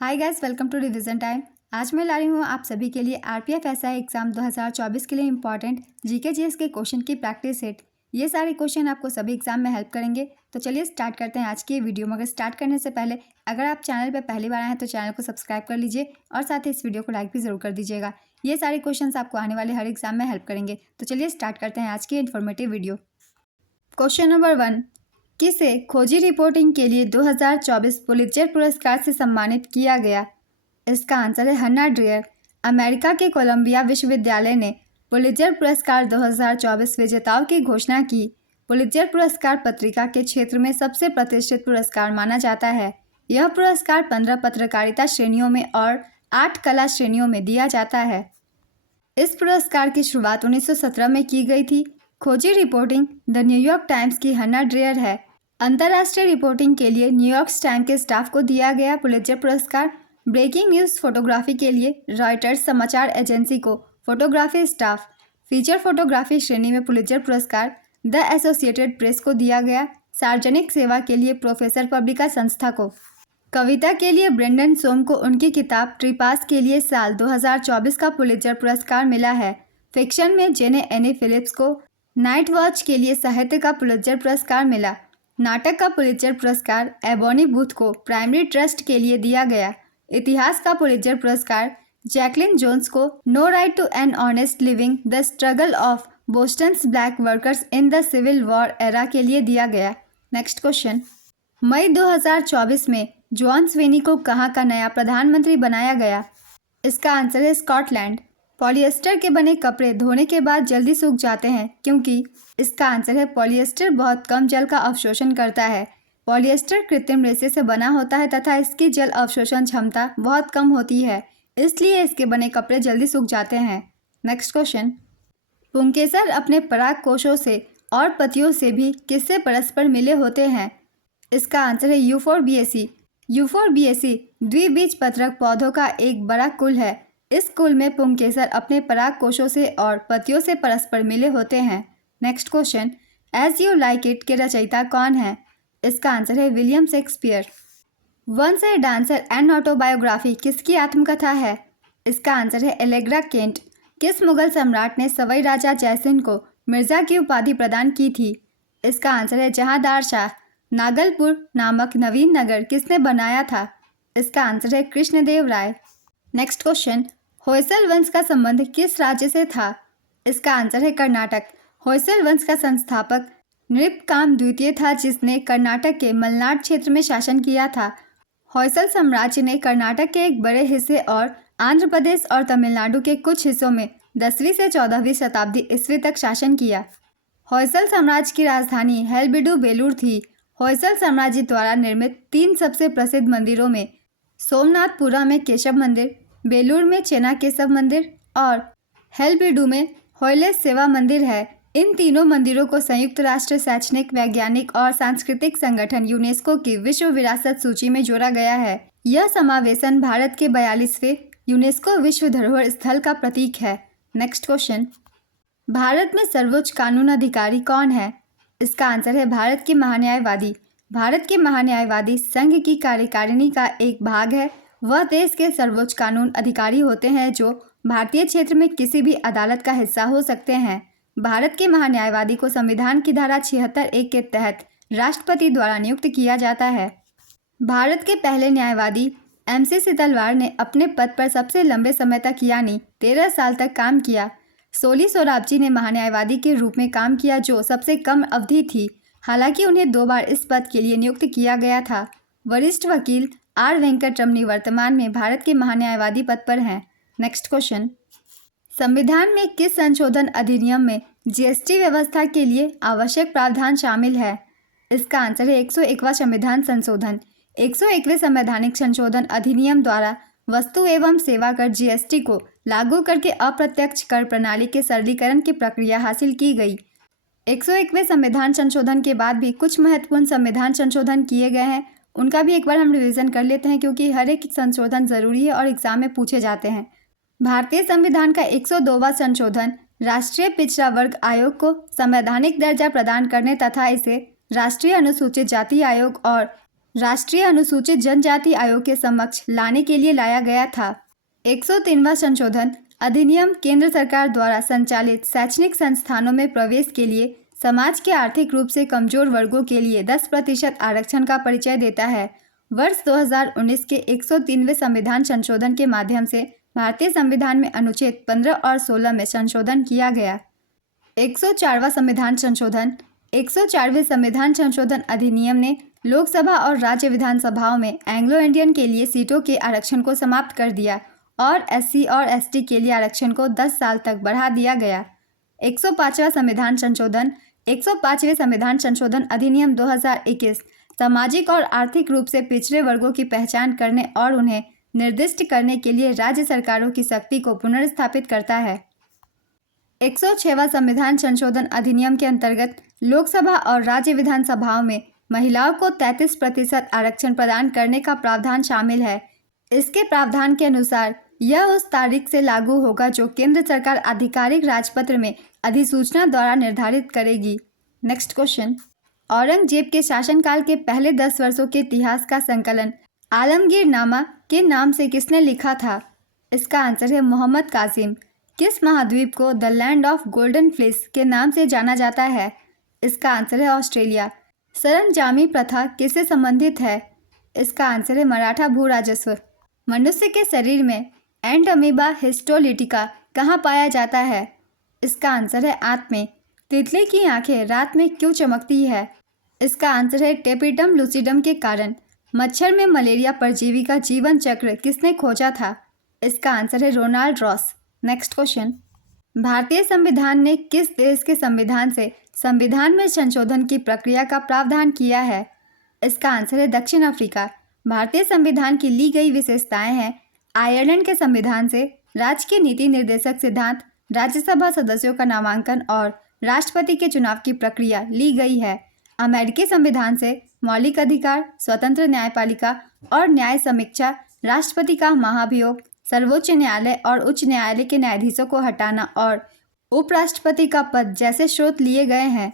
Hi guys, welcome to revision time. आज मैं ला रही हूँ आप सभी के लिए आरपीएफ एसआई एग्जाम 2024 के लिए इंपॉर्टेंट जीके जीएस के क्वेश्चन की प्रैक्टिस सेट। ये सारे क्वेश्चन आपको सभी एग्जाम में हेल्प करेंगे। तो चलिए स्टार्ट करते हैं आज की ये वीडियो। मगर स्टार्ट करने से पहले अगर आप चैनल पर पहली बार आए हैं तो चैनल को सब्सक्राइब कर लीजिए और साथ ही इस वीडियो को लाइक भी जरूर कर दीजिएगा। ये सारे क्वेश्चन आपको आने वाले हर एग्जाम में हेल्प करेंगे। तो चलिए स्टार्ट करते हैं आज की इन्फॉर्मेटिव वीडियो। क्वेश्चन नंबर 1, किसे खोजी रिपोर्टिंग के लिए 2024 पुलित्जर पुरस्कार से सम्मानित किया गया? इसका आंसर है हन्ना ड्रेयर। अमेरिका के कोलंबिया विश्वविद्यालय ने पुलित्जर पुरस्कार 2024 विजेताओं की घोषणा की। पुलित्जर पुरस्कार पत्रिका के क्षेत्र में सबसे प्रतिष्ठित पुरस्कार माना जाता है। यह पुरस्कार 15 पत्रकारिता श्रेणियों में और 8 कला श्रेणियों में दिया जाता है। इस पुरस्कार की शुरुआत 1917 में की गई थी। खोजी रिपोर्टिंग द न्यूयॉर्क टाइम्स की हन्ना ड्रेयर है। अंतर्राष्ट्रीय रिपोर्टिंग के लिए न्यूयॉर्क टाइम्स के स्टाफ को दिया गया पुलित्जर पुरस्कार। ब्रेकिंग न्यूज़ फोटोग्राफी के लिए रॉयटर्स समाचार एजेंसी को फोटोग्राफी स्टाफ। फीचर फोटोग्राफी श्रेणी में पुलित्जर पुरस्कार द एसोसिएटेड प्रेस को दिया गया। सार्वजनिक सेवा के लिए प्रोफेसर पब्लिका संस्था को। कविता के लिए ब्रेंडन सोम को उनकी किताब ट्रिपास के लिए साल 2024 का पुलित्जर पुरस्कार मिला है। फिक्शन में जेने एनी फिलिप्स को नाइट वॉच के लिए साहित्य का पुलित्जर पुरस्कार मिला। नाटक का पुलित्जर पुरस्कार एबोनी बूथ को प्राइमरी ट्रस्ट के लिए दिया गया। इतिहास का पुलित्जर पुरस्कार जैकलिन जोन्स को no right to an honest living the struggle of Boston's black workers in the civil war era के लिए दिया गया। नेक्स्ट क्वेश्चन, मई 2024 में जॉन स्वेनी को कहाँ का नया प्रधानमंत्री बनाया गया? इसका आंसर है स्कॉटलैंड। पॉलिएस्टर के बने कपड़े धोने के बाद जल्दी सूख जाते हैं क्योंकि? इसका आंसर है पॉलिएस्टर बहुत कम जल का अवशोषण करता है। पॉलिएस्टर कृत्रिम रेशे से बना होता है तथा इसकी जल अवशोषण क्षमता बहुत कम होती है, इसलिए इसके बने कपड़े जल्दी सूख जाते हैं। नेक्स्ट क्वेश्चन, पुंकेसर अपने पराग कोशों से और पतियों से भी किससे परस्पर मिले होते हैं? इसका आंसर है यूफोरबिएसी। यूफोरबिएसी द्विबीजपत्रक पौधों का एक बड़ा कुल है। इस कुल में पुंकेसर अपने पराग कोशों से और पतियों से परस्पर मिले होते हैं। Next question, as you like it के रचयिता कौन है? इसका आंसर है William Shakespeare. Once a dancer and autobiography किसकी आत्मकथा है? इसका आंसर है एलेग्रा केंट। किस मुगल सम्राट ने सवाई राजा जयसिंह को मिर्जा की उपाधि प्रदान की थी? इसका आंसर है जहांदार शाह। नागलपुर नामक नवीन नगर किसने बनाया था? इसका आंसर है कृष्णदेव राय। नेक्स्ट क्वेश्चन, होयसल वंश का संबंध किस राज्य से था? इसका आंसर है कर्नाटक। होयसल वंश का संस्थापक नृपकाम द्वितीय था, जिसने कर्नाटक के मलनाड क्षेत्र में शासन किया था। होयसल साम्राज्य ने कर्नाटक के एक बड़े हिस्से और आंध्र प्रदेश और तमिलनाडु के कुछ हिस्सों में 10वीं से 14वीं शताब्दी ईस्वी तक शासन किया। होयसल साम्राज्य की राजधानी हेलबिडु बेलूर थी। होयसल साम्राज्य द्वारा निर्मित 3 सबसे प्रसिद्ध मंदिरों में सोमनाथपुरा में केशव मंदिर, बेलूर में चेना केशव मंदिर और हेलबिडु में होयलेस सेवा मंदिर है। इन तीनों मंदिरों को संयुक्त राष्ट्र शैक्षणिक, वैज्ञानिक और सांस्कृतिक संगठन यूनेस्को की विश्व विरासत सूची में जोड़ा गया है। यह समावेशन भारत के 42वें यूनेस्को विश्व धरोहर स्थल का प्रतीक है। नेक्स्ट क्वेश्चन, भारत में सर्वोच्च कानून अधिकारी कौन है? इसका आंसर है भारत के महान्यायवादी। भारत के महान्यायवादी संघ की कार्यकारिणी का एक भाग है। वह देश के सर्वोच्च कानून अधिकारी होते हैं जो भारतीय क्षेत्र में किसी भी अदालत का हिस्सा हो सकते हैं। भारत के महान्यायवादी को संविधान की धारा 76(1) के तहत राष्ट्रपति द्वारा नियुक्त किया जाता है। भारत के पहले न्यायवादी MC सितलवाड़ ने अपने पद पर सबसे लंबे समय तक यानी 13 साल तक काम किया। सोली सोराबजी ने महान्यायवादी के रूप में काम किया जो सबसे कम अवधि थी, हालांकि उन्हें 2 बार इस पद के लिए नियुक्त किया गया था। वरिष्ठ वकील R वेंकटरमणी वर्तमान में भारत के महान्यायवादी पद पर हैं। नेक्स्ट क्वेश्चन, संविधान में किस संशोधन अधिनियम में GST व्यवस्था के लिए आवश्यक प्रावधान शामिल है? इसका आंसर है 101वां संविधान संशोधन। 101वें संवैधानिक संशोधन अधिनियम द्वारा वस्तु एवं सेवा कर GST को लागू करके अप्रत्यक्ष कर प्रणाली के सरलीकरण की प्रक्रिया हासिल की गई। 101वें संविधान संशोधन के बाद भी कुछ महत्वपूर्ण संविधान संशोधन किए गए हैं। उनका भी एक बार हम रिवीजन कर लेते हैं क्योंकि हर एक संशोधन जरूरी है और एग्जाम में पूछे जाते हैं। भारतीय संविधान का 102वां संशोधन राष्ट्रीय पिछड़ा वर्ग आयोग को संवैधानिक दर्जा प्रदान करने तथा इसे राष्ट्रीय अनुसूचित जाति आयोग और राष्ट्रीय अनुसूचित जनजाति आयोग के समक्ष लाने के लिए लाया गया था। 103वां संशोधन अधिनियम केंद्र सरकार द्वारा संचालित शैक्षणिक संस्थानों में प्रवेश के लिए समाज के आर्थिक रूप से कमजोर वर्गों के लिए 10% आरक्षण का परिचय देता है। वर्ष 2019 के 103वें संविधान संशोधन के माध्यम से भारतीय संविधान में अनुच्छेद 15 और 16 में संशोधन किया गया। 104वां संविधान संशोधन 104वें संविधान संशोधन अधिनियम ने लोकसभा और राज्य विधानसभाओं में एंग्लो इंडियन के लिए सीटों के आरक्षण को समाप्त कर दिया और एससी और एसटी के लिए आरक्षण को 10 साल तक बढ़ा दिया गया। 105वां संविधान संशोधन 105वें संविधान संशोधन अधिनियम 2021 सामाजिक और आर्थिक रूप से पिछड़े वर्गों की पहचान करने और उन्हें निर्दिष्ट करने के लिए राज्य सरकारों की शक्ति को पुनर्स्थापित करता है। 106वां संविधान संशोधन अधिनियम के अंतर्गत लोकसभा और राज्य विधानसभाओं में महिलाओं को 33% आरक्षण प्रदान करने का प्रावधान शामिल है। इसके प्रावधान के अनुसार यह उस तारीख से लागू होगा जो केंद्र सरकार आधिकारिक राजपत्र में अधिसूचना द्वारा निर्धारित करेगी। नेक्स्ट क्वेश्चन, औरंगजेब के शासनकाल के पहले 10 वर्षों के इतिहास का संकलन आलमगीरनामा के नाम से किसने लिखा था? इसका आंसर है मोहम्मद कासिम। किस महाद्वीप को the land of golden fleece के नाम से जाना जाता है? इसका आंसर है ऑस्ट्रेलिया। सरंजामी प्रथा किससे संबंधित है? इसका आंसर है मराठा भू राजस्व। मनुष्य के शरीर में एंड अमीबा हिस्टोलिटिका कहाँ पाया जाता है? इसका आंसर है आंत में। तितली की आंखें रात में क्यों चमकती है? इसका आंसर है टेपिडम लूसिडम के कारण। मच्छर में मलेरिया परजीवी का जीवन चक्र किसने खोजा था? इसका आंसर है रोनाल्ड रॉस। नेक्स्ट क्वेश्चन, भारतीय संविधान ने किस देश के संविधान से संविधान में संशोधन की प्रक्रिया का प्रावधान किया है? इसका आंसर है दक्षिण अफ्रीका। भारतीय संविधान की ली गई विशेषताएं हैं आयरलैंड के संविधान से राज्य के नीति निर्देशक सिद्धांत, राज्यसभा सदस्यों का नामांकन और राष्ट्रपति के चुनाव की प्रक्रिया ली गई है। अमेरिकी संविधान से मौलिक अधिकार, स्वतंत्र न्यायपालिका और न्याय समीक्षा, राष्ट्रपति का महाभियोग, सर्वोच्च न्यायालय और उच्च न्यायालय के न्यायाधीशों को हटाना और उपराष्ट्रपति का पद जैसे स्रोत लिए गए हैं।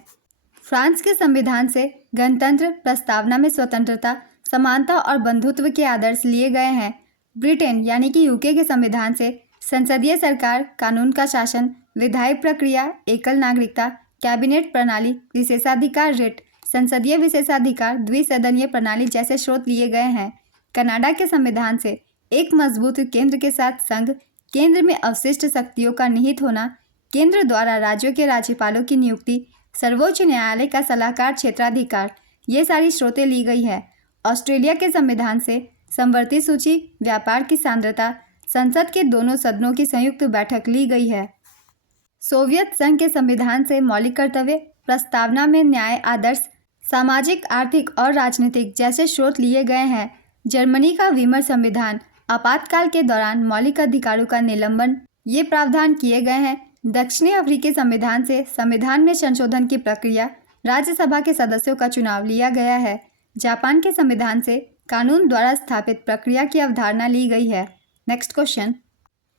फ्रांस के संविधान से गणतंत्र, प्रस्तावना में स्वतंत्रता, समानता और बंधुत्व के आदर्श लिए गए हैं। ब्रिटेन यानी कि यूके के संविधान से संसदीय सरकार, कानून का शासन, विधायी प्रक्रिया, एकल नागरिकता, कैबिनेट प्रणाली, विशेषाधिकार रिट, संसदीय विशेषाधिकार, द्विसदनीय प्रणाली जैसे स्रोत लिए गए हैं। कनाडा के संविधान से एक मजबूत केंद्र के साथ संघ, केंद्र में अवशिष्ट शक्तियों का निहित होना, केंद्र द्वारा राज्यों के राज्यपालों की नियुक्ति, सर्वोच्च न्यायालय का सलाहकार क्षेत्राधिकार, ये सारी स्रोतें ली गई है। ऑस्ट्रेलिया के संविधान से समवर्ती सूची, व्यापार की सांद्रता, संसद के दोनों सदनों की संयुक्त बैठक ली गई है। सोवियत संघ के संविधान से मौलिक कर्तव्य, प्रस्तावना में न्याय आदर्श, सामाजिक, आर्थिक और राजनीतिक जैसे स्रोत लिए गए हैं। जर्मनी का वीमर संविधान आपातकाल के दौरान मौलिक अधिकारों का निलंबन, ये प्रावधान किए गए हैं। दक्षिणी अफ्रीकी संविधान से संविधान में संशोधन की प्रक्रिया, राज्यसभा के सदस्यों का चुनाव लिया गया है। जापान के संविधान से कानून द्वारा स्थापित प्रक्रिया की अवधारणा ली गई है। नेक्स्ट क्वेश्चन,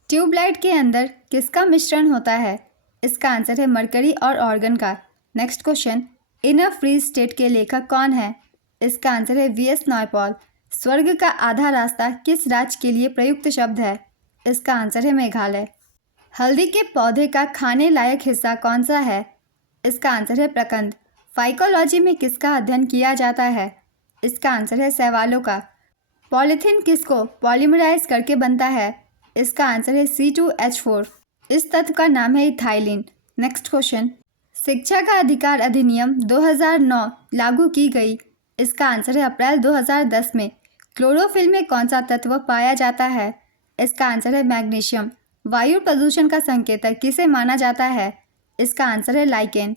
ट्यूबलाइट के अंदर किसका मिश्रण होता है? इसका आंसर है मरकरी और ऑर्गन का। Next question, in a free state के लेखक कौन है? इसका आंसर है वी एस नायपॉल। स्वर्ग का आधा रास्ता किस राज्य के लिए प्रयुक्त शब्द है? इसका आंसर है मेघालय। हल्दी के पौधे का खाने लायक हिस्सा कौन सा है? इसका आंसर है प्रकंद। फाइकोलॉजी में किसका अध्ययन किया जाता है? इसका आंसर है शैवालों का। पॉलीथीन किसको पॉलीमराइज करके बनता है? इसका आंसर है C2H4। इस तत्व का नाम है इथाइलिन। नेक्स्ट क्वेश्चन, शिक्षा का अधिकार अधिनियम 2009 लागू की गई। इसका आंसर है अप्रैल 2010 में। क्लोरोफिल में कौन सा तत्व पाया जाता है? इसका आंसर है मैग्नीशियम। वायु प्रदूषण का संकेतक किसे माना जाता है? इसका आंसर है लाइकेन।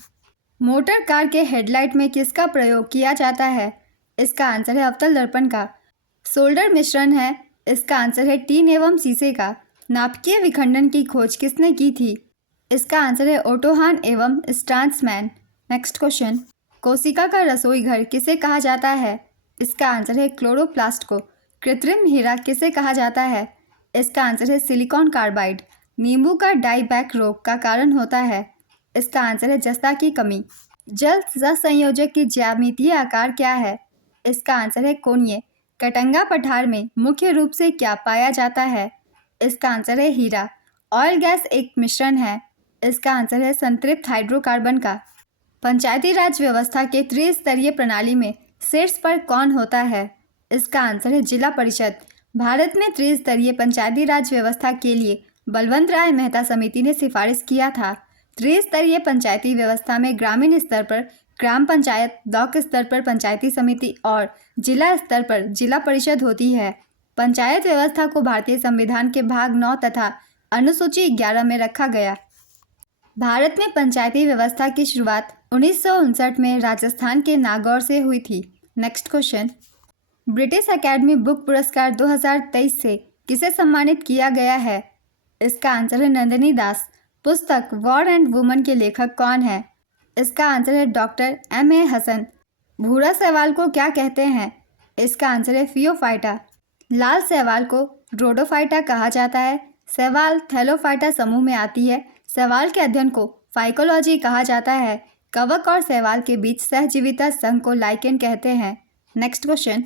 मोटर कार के हेडलाइट में किसका प्रयोग किया जाता है? इसका आंसर है अवतल दर्पण का। सोल्डर मिश्रण है, इसका आंसर है टीन एवं शीशे का। नाभिकीय विखंडन की खोज किसने की थी? इसका आंसर है ओटोहान एवं स्ट्रांसमैन। नेक्स्ट क्वेश्चन, कोशिका का रसोई घर किसे कहा जाता है? इसका आंसर है क्लोरोप्लास्ट को। कृत्रिम हीरा किसे कहा जाता है? इसका आंसर है सिलिकॉन कार्बाइड। नींबू का डाईबैक रोग का कारण होता है। इसका आंसर है जस्ता की कमी। जल सहसंयोजक की ज्यामितीय आकार क्या है? इसका आंसर है कोनिये। कटंगा पठार में मुख्य रूप से क्या पाया जाता है? इसका आंसर है हीरा। ऑयल गैस एक मिश्रण है। इसका आंसर है संतृप्त हाइड्रोकार्बन का। पंचायती राज व्यवस्था के त्रिस्तरीय प्रणाली में शीर्ष पर कौन होता है? इसका आंसर है जिला परिषद। भारत में त्रिस्तरीय पंचायती राज व्यवस्था के लिए बलवंत राय मेहता समिति ने सिफारिश किया था। त्रिस्तरीय पंचायती व्यवस्था में ग्रामीण स्तर पर ग्राम पंचायत, ब्लॉक स्तर पर पंचायती समिति और जिला स्तर पर जिला परिषद होती है। पंचायत व्यवस्था को भारतीय संविधान के भाग 9 तथा अनुसूची 11 में रखा गया। भारत में पंचायती व्यवस्था की शुरुआत 1959 में राजस्थान के नागौर से हुई थी। Next question, British academy book पुरस्कार 2023 से किसे सम्मानित किया गया है? इसका आंसर है नंदिनी दास। पुस्तक वॉर एंड वुमन के लेखक कौन है? इसका आंसर है डॉक्टर M.A. हसन। भूरा शैवाल को क्या कहते हैं? इसका आंसर है फियोफाइटा। लाल शैवाल को रोडोफाइटा कहा जाता है। शैवाल थैलोफाइटा समूह में आती है। शैवाल के अध्ययन को फाइकोलॉजी कहा जाता है। कवक और शैवाल के बीच सहजीविता संघ को लाइकेन कहते हैं। नेक्स्ट क्वेश्चन,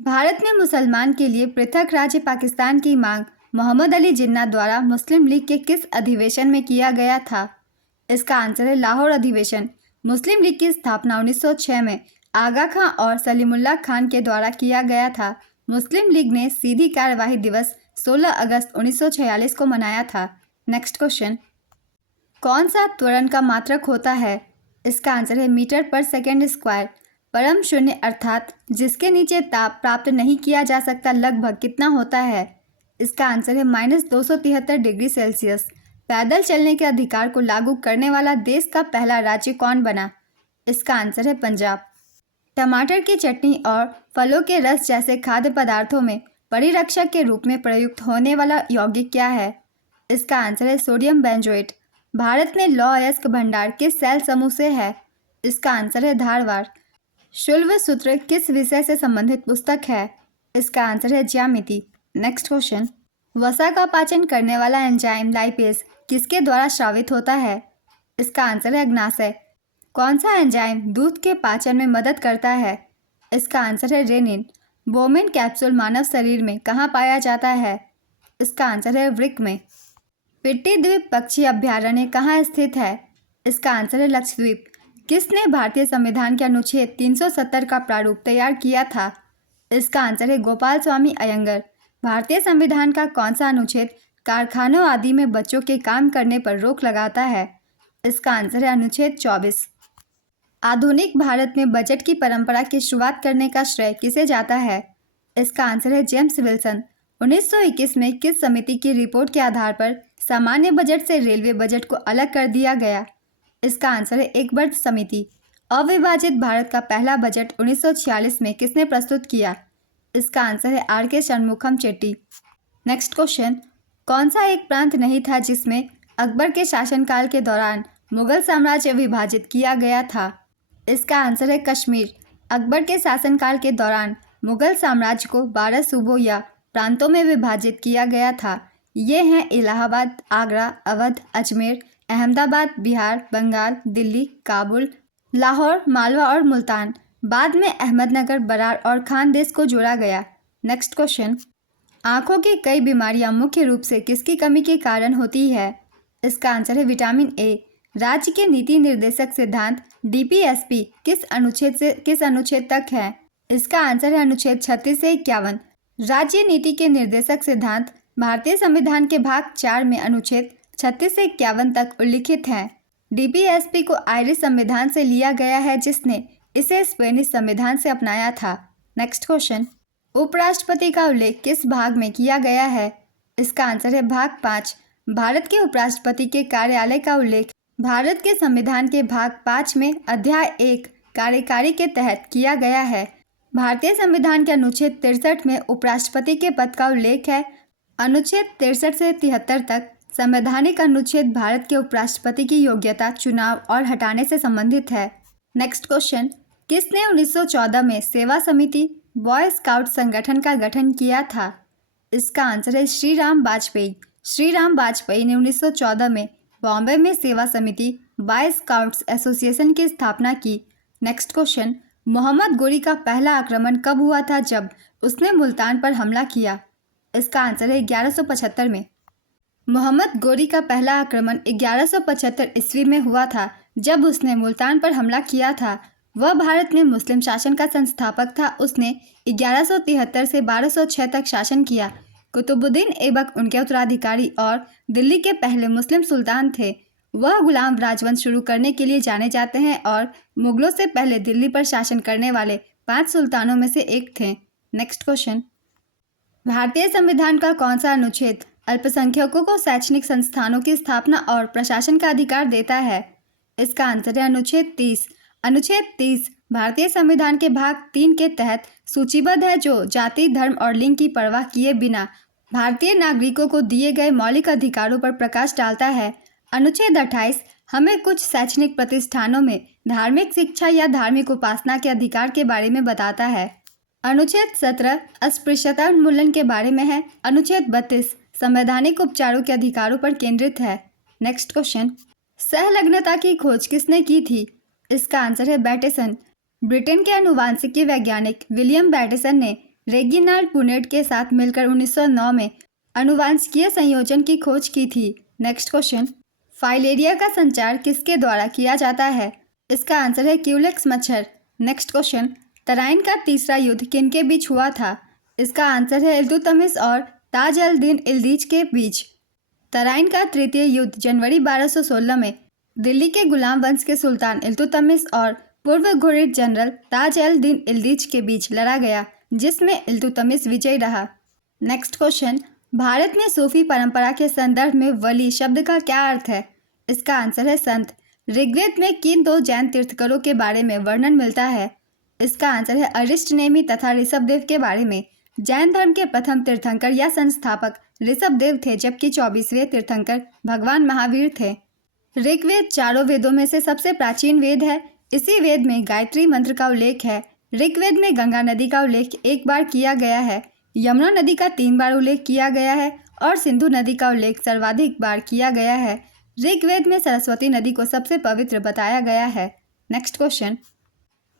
भारत में मुसलमान के लिए पृथक राज्य पाकिस्तान की मांग मोहम्मद अली जिन्ना द्वारा मुस्लिम लीग के किस अधिवेशन में किया गया था? इसका आंसर है लाहौर अधिवेशन। मुस्लिम लीग की स्थापना 1906 में आगा खां और सलीमुल्लाह खान के द्वारा किया गया था। मुस्लिम लीग ने सीधी कार्यवाही दिवस 16 अगस्त 1946 को मनाया था। नेक्स्ट क्वेश्चन, कौन सा त्वरण का मात्रक होता है? इसका आंसर है मीटर पर सेकेंड स्क्वायर। परम शून्य अर्थात जिसके नीचे ताप प्राप्त नहीं किया जा सकता लगभग कितना होता है? इसका आंसर है -273 डिग्री सेल्सियस। पैदल चलने के अधिकार को लागू करने वाला देश का पहला राज्य कौन बना? इसका आंसर है पंजाब। टमाटर की चटनी और फलों के रस जैसे खाद्य पदार्थों में परिरक्षक के रूप में प्रयुक्त होने वाला यौगिक क्या है? इसका आंसर है सोडियम बेंजोएट। भारत में लौह अयस्क भंडार किस सेल समूह से है? इसका आंसर है धारवाड़। शुल्ब सूत्र किस विषय से संबंधित पुस्तक है? इसका आंसर है ज्यामिति। नेक्स्ट क्वेश्चन, वसा का पाचन करने वाला एंजाइम लाइपेज किसके द्वारा स्रावित होता है? इसका आंसर है अग्नाशय। कौन सा एंजाइम दूध के पाचन में मदद करता है? इसका आंसर है रेनिन। बोमेन कैप्सूल मानव शरीर में कहाँ पाया जाता है? इसका आंसर है वृक्क में। पिट्टी द्वीप पक्षी अभ्यारण्य कहाँ स्थित है? इसका आंसर है लक्षद्वीप। किसने भारतीय संविधान के अनुच्छेद 370 का प्रारूप तैयार किया था? इसका आंसर है गोपाल स्वामी अयंगर। भारतीय संविधान का कौन सा अनुच्छेद कारखानों आदि में बच्चों के काम करने पर रोक लगाता है? इसका आंसर है अनुच्छेद 24। आधुनिक भारत में बजट की परंपरा की शुरुआत करने का श्रेय किसे जाता है? इसका आंसर है जेम्स विल्सन। 1921 में किस समिति की रिपोर्ट के आधार पर सामान्य बजट से रेलवे बजट को अलग कर दिया गया? इसका आंसर है एकबर्थ समिति। अविभाजित भारत का पहला बजट 1946 में किसने प्रस्तुत किया? इसका आंसर है R.K. Shanmukham Chetty. Next question, कौन सा एक प्रांत नहीं था जिसमें अकबर के शासनकाल के दौरान मुगल साम्राज्य विभाजित किया गया था? इसका आंसर है कश्मीर। अकबर के शासनकाल के दौरान मुगल साम्राज्य को 12 सूबों या प्रांतों में विभाजित किया गया था। ये हैं इलाहाबाद, आगरा, अवध, अजमेर, अहमदाबाद, बिहार, बंगाल, दिल्ली, काबुल, लाहौर, मालवा और मुल्तान। बाद में अहमदनगर, बरार और खानदेश को जोड़ा गया। नेक्स्ट क्वेश्चन, आँखों की कई बीमारियां मुख्य रूप से किसकी कमी के कारण होती है? इसका आंसर है विटामिन ए। राज्य के नीति निर्देशक सिद्धांत DPSP किस अनुच्छेद तक है? इसका आंसर है अनुच्छेद 36 से 51। राज्य नीति के निर्देशक सिद्धांत भारतीय संविधान के भाग 4 में अनुच्छेद 36 से 51 तक उल्लिखित हैं। DPSP को आयरिश संविधान से लिया गया है जिसने इसे स्पेनिश संविधान से अपनाया था। नेक्स्ट क्वेश्चन, उपराष्ट्रपति का उल्लेख किस भाग में किया गया है? इसका आंसर है भाग 5। भारत के उपराष्ट्रपति के कार्यालय का उल्लेख भारत के संविधान के भाग 5 में अध्याय 1 कार्यकारी के तहत किया गया है। भारतीय संविधान के अनुच्छेद 63 में उपराष्ट्रपति के पद का उल्लेख है। अनुच्छेद 63 से 73 तक संवैधानिक अनुच्छेद भारत के उपराष्ट्रपति की योग्यता, चुनाव और हटाने से संबंधित है। नेक्स्ट क्वेश्चन, किसने 1914 में सेवा समिति बॉय स्काउट संगठन का गठन किया था? इसका आंसर है श्रीराम वाजपेयी। श्रीराम वाजपेयी ने 1914 में बॉम्बे में सेवा समिति बॉय स्काउट्स एसोसिएशन की स्थापना की। नेक्स्ट क्वेश्चन, मोहम्मद गोरी का पहला आक्रमण कब हुआ था जब उसने मुल्तान पर हमला किया? इसका आंसर है 1175 में। मोहम्मद गोरी का पहला आक्रमण 1175 ईस्वी में हुआ था जब उसने मुल्तान पर हमला किया था। वह भारत में मुस्लिम शासन का संस्थापक था। उसने 1173 से 1206 तक शासन किया। कुतुबुद्दीन ऐबक उनके उत्तराधिकारी और दिल्ली के पहले मुस्लिम सुल्तान थे। वह गुलाम राजवंश शुरू करने के लिए जाने जाते हैं और मुगलों से पहले दिल्ली पर शासन करने वाले 5 सुल्तानों में से एक थे। नेक्स्ट क्वेश्चन, भारतीय संविधान का कौन सा अनुच्छेद अल्पसंख्यकों को शैक्षणिक संस्थानों की स्थापना और प्रशासन का अधिकार देता है? इसका आंसर है अनुच्छेद 30। अनुच्छेद 30 भारतीय संविधान के भाग 3 के तहत सूचीबद्ध है, जो जाति, धर्म और लिंग की परवाह किए बिना भारतीय नागरिकों को दिए गए मौलिक अधिकारों पर प्रकाश डालता है। अनुच्छेद 28 हमें कुछ शैक्षणिक प्रतिष्ठानों में धार्मिक शिक्षा या धार्मिक उपासना के अधिकार के बारे में बताता है। अनुच्छेद 17 अस्पृश्यता उन्मूलन के बारे में है। अनुच्छेद 32 संवैधानिक उपचारों के अधिकारों पर केंद्रित है। नेक्स्ट क्वेश्चन, सहलग्नता की खोज किसने की थी? इसका आंसर है बैटेसन। ब्रिटेन के आनुवांशिकी वैज्ञानिक विलियम बैटेसन ने रेगिनाल्ड पुनेट के साथ मिलकर 1909 में आनुवांशिकीय संयोजन की खोज की थी। नेक्स्ट क्वेश्चन, फाइलेरिया का संचार किसके द्वारा किया जाता है? इसका आंसर है क्यूलेक्स मच्छर। नेक्स्ट क्वेश्चन, तराइन का तीसरा युद्ध किनके बीच हुआ था? इसका आंसर है इल्तुतमिश और ताज अल दीन इल्दिज के बीच। तराइन का तृतीय युद्ध जनवरी 1216 में दिल्ली के गुलाम वंश के सुल्तान इल्तुतमिश और पूर्व घुरिद जनरल ताज अल दीन इल्दिज के बीच लड़ा गया, जिसमें इल्तुतमिश विजयी रहा। नेक्स्ट क्वेश्चन, भारत में सूफी परंपरा के संदर्भ में वली शब्द का क्या अर्थ है? इसका आंसर है संत। ऋग्वेद में किन 2 जैन तीर्थंकरों के बारे में वर्णन मिलता है? इसका आंसर है अरिष्टनेमी तथा ऋषभदेव के बारे में। जैन धर्म के प्रथम तीर्थंकर या संस्थापक ऋषभदेव थे, जबकि 24वें तीर्थंकर भगवान महावीर थे। ऋग्वेद चारों वेदों में से सबसे प्राचीन वेद है। इसी वेद में गायत्री मंत्र का उल्लेख है। ऋग्वेद में गंगा नदी का उल्लेख 1 बार किया गया है, यमुना नदी का 3 बार उल्लेख किया गया है और सिंधु नदी का उल्लेख सर्वाधिक बार किया गया है। ऋग्वेद में सरस्वती नदी को सबसे पवित्र बताया गया है। नेक्स्ट क्वेश्चन,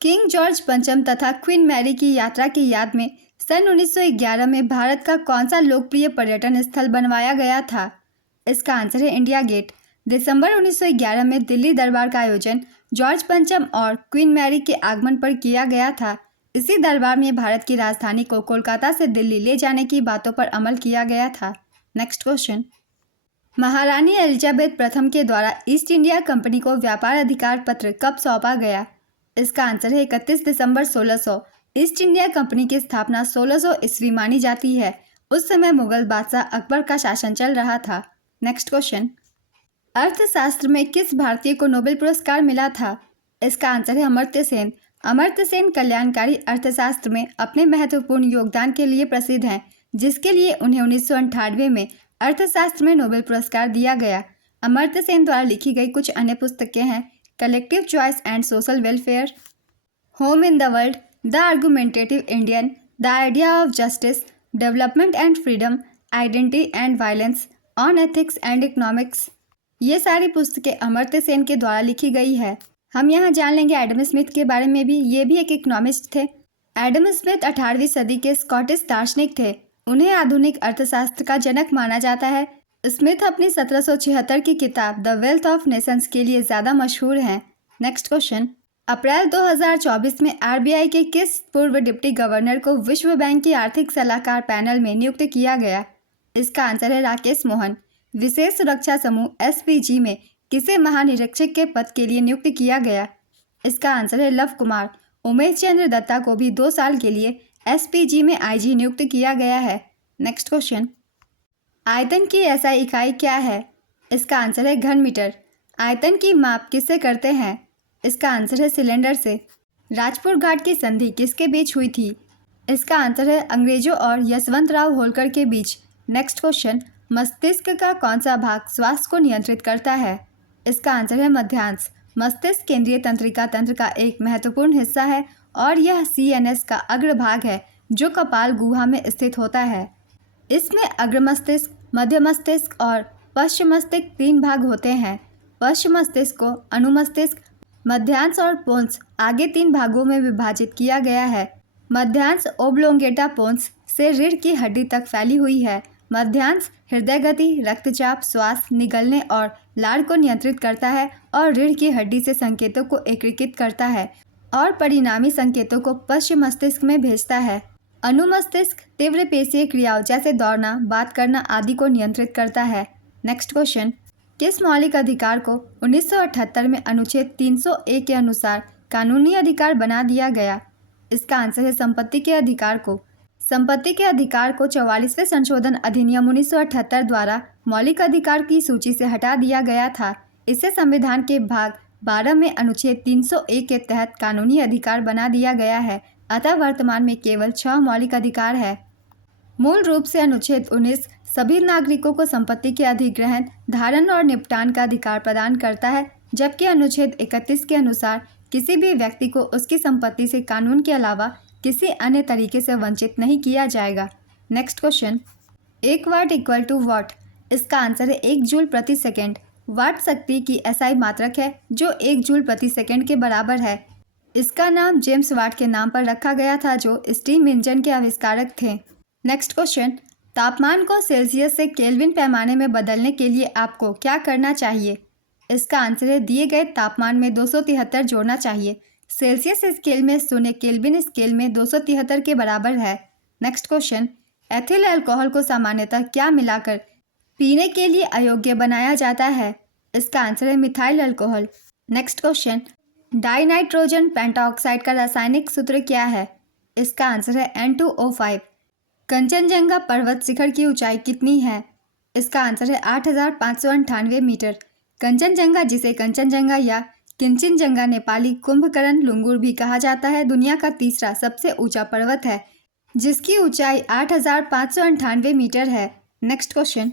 किंग जॉर्ज पंचम तथा क्वीन मैरी की यात्रा की याद में सन 1911 में भारत का कौन सा लोकप्रिय पर्यटन स्थल बनवाया गया था? इसका आंसर है इंडिया गेट। दिसंबर 1911 में दिल्ली दरबार का आयोजन जॉर्ज पंचम और क्वीन मैरी के आगमन पर किया गया था। इसी दरबार में भारत की राजधानी को कोलकाता से दिल्ली ले जाने की बातों पर अमल किया गया था। नेक्स्ट क्वेश्चन, महारानी एलिजाबेथ प्रथम के द्वारा ईस्ट इंडिया कंपनी को व्यापार अधिकार पत्र कब सौंपा गया? इसका आंसर है 31 दिसंबर 1600। ईस्ट इंडिया कंपनी की स्थापना 1600 ईस्वी मानी जाती है। उस समय मुगल बादशाह अकबर का शासन चल रहा था। नेक्स्ट क्वेश्चन, अर्थशास्त्र में किस भारतीय को नोबेल पुरस्कार मिला था? इसका आंसर है अमर्त्य सेन। अमर्त्य सेन कल्याणकारी अर्थशास्त्र में अपने महत्वपूर्ण योगदान के लिए प्रसिद्ध हैं, जिसके लिए उन्हें 1998 में अर्थशास्त्र में नोबेल पुरस्कार दिया गया। अमर्त्य सेन द्वारा लिखी गई कुछ अन्य पुस्तकें हैं collective choice and social welfare, home in the world, the argumentative Indian, the idea of justice, development and freedom, identity and violence, on ethics and economics. ये सारी पुस्तकें अमर्त्य सेन के द्वारा लिखी गई है। हम यहाँ जान लेंगे एडम स्मिथ के बारे में भी। ये भी एक इकोनॉमिस्ट थे। एडम स्मिथ 18वीं सदी के स्कॉटिश दार्शनिक थे। उन्हें आधुनिक अर्थशास्त्र का जनक माना जाता है। स्मिथ अपनी 1776 की किताब द वेल्थ ऑफ नेशंस के लिए ज़्यादा मशहूर हैं। नेक्स्ट क्वेश्चन, अप्रैल 2024 में आरबीआई के किस पूर्व डिप्टी गवर्नर को विश्व बैंक की आर्थिक सलाहकार पैनल में नियुक्त किया गया? इसका आंसर है राकेश मोहन। विशेष सुरक्षा समूह एसपीजी में किसे महानिरीक्षक के पद के लिए नियुक्त किया गया? इसका आंसर है लव कुमार। उमेश चंद्र दत्ता को भी 2 साल के लिए एसपीजी में आईजी नियुक्त किया गया है। नेक्स्ट क्वेश्चन, आयतन की ऐसा इकाई क्या है? इसका आंसर है घन मीटर। आयतन की माप किससे करते हैं? इसका आंसर है सिलेंडर से। राजपुर घाट की संधि किसके बीच हुई थी? इसका आंसर है अंग्रेजों और यशवंतराव होलकर के बीच। नेक्स्ट क्वेश्चन, मस्तिष्क का कौन सा भाग श्वास को नियंत्रित करता है? इसका आंसर है मध्यांश। मस्तिष्क केंद्रीय तंत्रिका तंत्र का एक महत्वपूर्ण हिस्सा है और यह सीएनएस का अग्रभाग है, जो कपाल गुहा में स्थित होता है। इसमें अग्र मस्तिष्क, मध्य मस्तिष्क और पश्च मस्तिष्क 3 भाग होते हैं। पश्च मस्तिष्क को अनुमस्तिष्क, मध्यांश और पोन्स आगे 3 भागों में विभाजित किया गया है। मध्यांश ओब्लोंगेटा पोन्स से रीढ़ की हड्डी तक फैली हुई है। मध्यांश हृदय गति, रक्तचाप, श्वास निगलने और लार को नियंत्रित करता है और रीढ़ की हड्डी से संकेतों को एकीकृत करता है और परिणामी संकेतों को पश्चिम मस्तिष्क में भेजता है। अनुमस्तिष्क तीव्र पेशीय क्रियाओं जैसे दौड़ना, बात करना आदि को नियंत्रित करता है। नेक्स्ट क्वेश्चन, किस मौलिक अधिकार को 1978 में अनुच्छेद 301 के अनुसार कानूनी अधिकार बना दिया गया? इसका आंसर है संपत्ति के अधिकार को। संपत्ति के अधिकार को 44वें संशोधन अधिनियम 1978 द्वारा मौलिक अधिकार की सूची से हटा दिया गया था। इसे संविधान के भाग 12 में अनुच्छेद 301 के तहत कानूनी अधिकार बना दिया गया है। अतः वर्तमान में केवल 6 मौलिक अधिकार है। मूल रूप से अनुच्छेद 19 सभी नागरिकों को संपत्ति के अधिग्रहण, धारण और निपटान का अधिकार प्रदान करता है, जबकि अनुच्छेद 31 के अनुसार किसी भी व्यक्ति को उसकी संपत्ति से कानून के अलावा किसी अन्य तरीके से वंचित नहीं किया जाएगा। Next question, 1 watt equal to watt? इसका आंसर है 1 जूल प्रति सेकेंड। वाट शक्ति की एसआई मात्रक है जो 1 जूल प्रति सेकेंड के बराबर है। इसका नाम जेम्स वाट के नाम पर रखा गया था जो स्टीम इंजन के आविष्कारक थे। नेक्स्ट क्वेश्चन, तापमान को सेल्सियस से केल्विन पैमाने में बदलने के लिए आपको क्या करना चाहिए? इसका आंसर है दिए गए तापमान में 273 जोड़ना चाहिए। सेल्सियस स्केल में 0, केल्विन स्केल में 273 के बराबर है। नेक्स्ट क्वेश्चन, एथिल अल्कोहल को सामान्यतः क्या मिलाकर पीने के लिए अयोग्य बनाया जाता है? इसका आंसर है methyl alcohol. Next question, dinitrogen pentoxide का रासायनिक सूत्र क्या है? इसका आंसर है N2O5। कंचनजंगा पर्वत शिखर की ऊंचाई कितनी है? इसका आंसर है 8598 मीटर। कंचनजंगा, जिसे कंचनजंगा या किंचनजंगा नेपाली कुंभकर्ण लुंगुर भी कहा जाता है, दुनिया का तीसरा सबसे ऊंचा पर्वत है जिसकी ऊंचाई 8598 मीटर है। नेक्स्ट क्वेश्चन,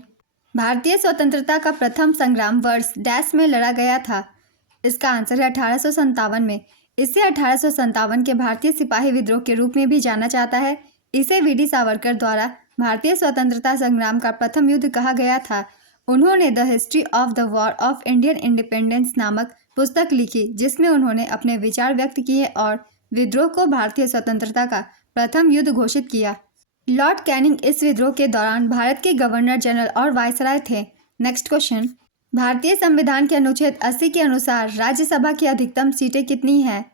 भारतीय स्वतंत्रता का प्रथम संग्राम वर्ष डैश में लड़ा गया था? इसका आंसर है 1857 में। इसे 1857 के भारतीय सिपाही विद्रोह के रूप में भी जाना जाता है। इसे वीडी सावरकर द्वारा भारतीय स्वतंत्रता संग्राम का प्रथम युद्ध कहा गया था। उन्होंने the history of the war of Indian independence नामक पुस्तक लिखी जिसमें उन्होंने अपने विचार व्यक्त किए और विद्रोह को भारतीय स्वतंत्रता का प्रथम युद्ध घोषित किया। लॉर्ड कैनिंग इस विद्रोह के दौरान भारत के गवर्नर जनरल और वायसराय थे। नेक्स्ट क्वेश्चन, भारतीय संविधान के अनुच्छेद 80 के अनुसार राज्यसभा की अधिकतम सीटें कितनी हैं?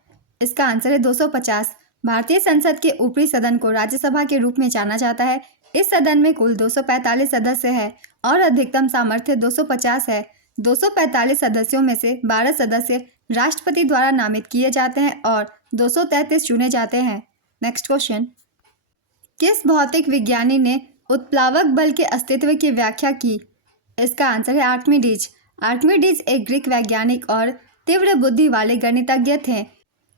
इसका आंसर है 250। भारतीय संसद के ऊपरी सदन को राज्यसभा के रूप में जाना जाता है। इस सदन में कुल 245 सदस्य हैं और अधिकतम सामर्थ्य 250 है। 245 सदस्यों में से 12 सदस्य राष्ट्रपति द्वारा नामित किए जाते हैं और 233 चुने जाते हैं। नेक्स्ट क्वेश्चन, किस भौतिक विज्ञानी ने उत्प्लावक बल के अस्तित्व की व्याख्या की? इसका आंसर है आर्किमिडीज। आर्किमिडीज एक ग्रीक वैज्ञानिक और तीव्र बुद्धि वाले गणितज्ञ थे।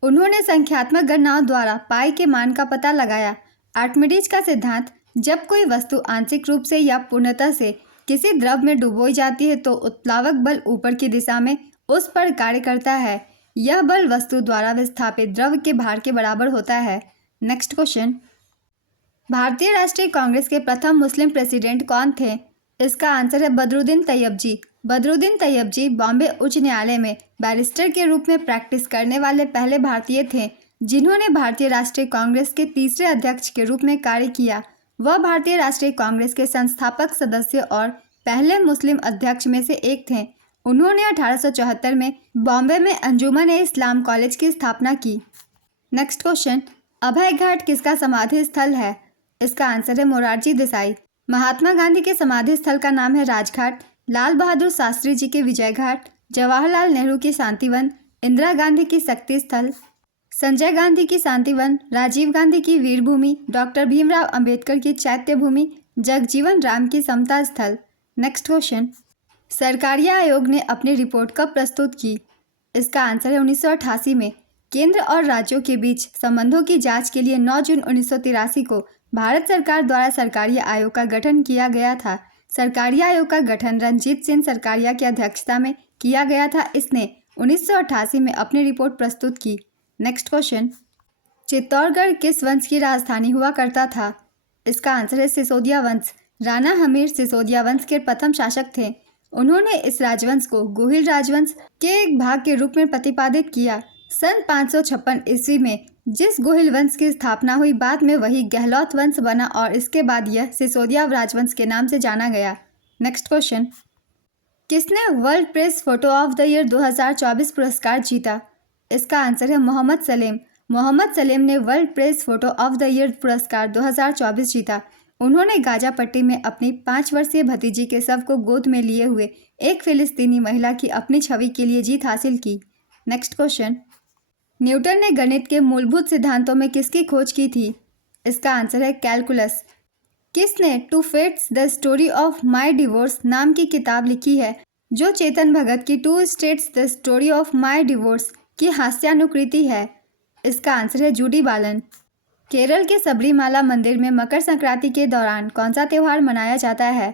उन्होंने संख्यात्मक गणनाओं द्वारा पाई के मान का पता लगाया। आर्किमिडीज का सिद्धांत, जब कोई वस्तु आंशिक रूप से या पूर्णतः से किसी द्रव में डुबोई जाती है तो उत्प्लावक बल ऊपर की दिशा में उस पर कार्य करता है। यह बल वस्तु द्वारा विस्थापित द्रव के भार के बराबर होता है। नेक्स्ट क्वेश्चन, भारतीय राष्ट्रीय कांग्रेस के प्रथम मुस्लिम प्रेसिडेंट कौन थे? इसका आंसर है बदरुद्दीन तैयबजी। बदरुद्दीन तैयबजी बॉम्बे उच्च न्यायालय में बैरिस्टर के रूप में प्रैक्टिस करने वाले पहले भारतीय थे जिन्होंने भारतीय राष्ट्रीय कांग्रेस के तीसरे अध्यक्ष के रूप में कार्य किया। वह भारतीय राष्ट्रीय कांग्रेस के संस्थापक सदस्य और पहले मुस्लिम अध्यक्ष में से एक थे। उन्होंने 1874 में बॉम्बे में अंजुमन-ए-इस्लाम कॉलेज की स्थापना की। नेक्स्ट क्वेश्चन, अभय घाट किसका समाधि स्थल है? इसका आंसर है मोरारजी देसाई। महात्मा गांधी के समाधि स्थल का नाम है राजघाट, लाल बहादुर शास्त्री जी के विजय घाट, जवाहरलाल नेहरू की शांतिवन, इंदिरा गांधी की शक्ति स्थल, संजय गांधी की शांतिवन, राजीव गांधी की वीर भूमि, डॉक्टर भीमराव अंबेडकर की चैत्य भूमि, जगजीवन राम की समता स्थल। नेक्स्ट क्वेश्चन, सरकारिया आयोग ने अपनी रिपोर्ट कब प्रस्तुत की? इसका आंसर है 1988 में। केंद्र और राज्यों के बीच संबंधों की जांच के लिए 9 जून 1983 को भारत सरकार द्वारा सरकारिया आयोग का गठन किया गया था। सरकारिया आयोग का गठन रणजीत सिंह सरकारिया की अध्यक्षता में किया गया था। इसने 1988 में अपनी रिपोर्ट प्रस्तुत की। नेक्स्ट क्वेश्चन, चित्तौड़गढ़ किस वंश की राजधानी हुआ करता था? इसका आंसर है सिसोदिया वंश। राणा हमीर सिसोदिया वंश के प्रथम शासक थे। उन्होंने इस राजवंश को गोहिल राजवंश के एक भाग के रूप में प्रतिपादित किया। सन 556 ईस्वी में जिस गोहिल वंश की स्थापना हुई, बाद में वही गहलोत वंश बना और इसके बाद यह सिसोदिया राजवंश के नाम से जाना गया। नेक्स्ट क्वेश्चन, किसने world press photo of the year 2024 पुरस्कार जीता? इसका आंसर है मोहम्मद सलेम। मोहम्मद सलेम ने world press photo of the year पुरस्कार 2024 जीता। उन्होंने गाजा पट्टी में अपनी 5 वर्षीय भतीजी के शव को गोद में लिए हुए एक फिलिस्तीनी महिला की अपनी छवि के लिए जीत हासिल की। नेक्स्ट क्वेश्चन, न्यूटन ने गणित के मूलभूत सिद्धांतों में किसकी खोज की थी? इसका आंसर है कैलकुलस। किसने two fates the story of my divorce नाम की किताब लिखी है, जो चेतन भगत की two states the story of my divorce की हास्यानुकृति है? इसका आंसर है जूडी बालन। केरल के सबरीमाला मंदिर में मकर संक्रांति के दौरान कौन सा त्यौहार मनाया जाता है?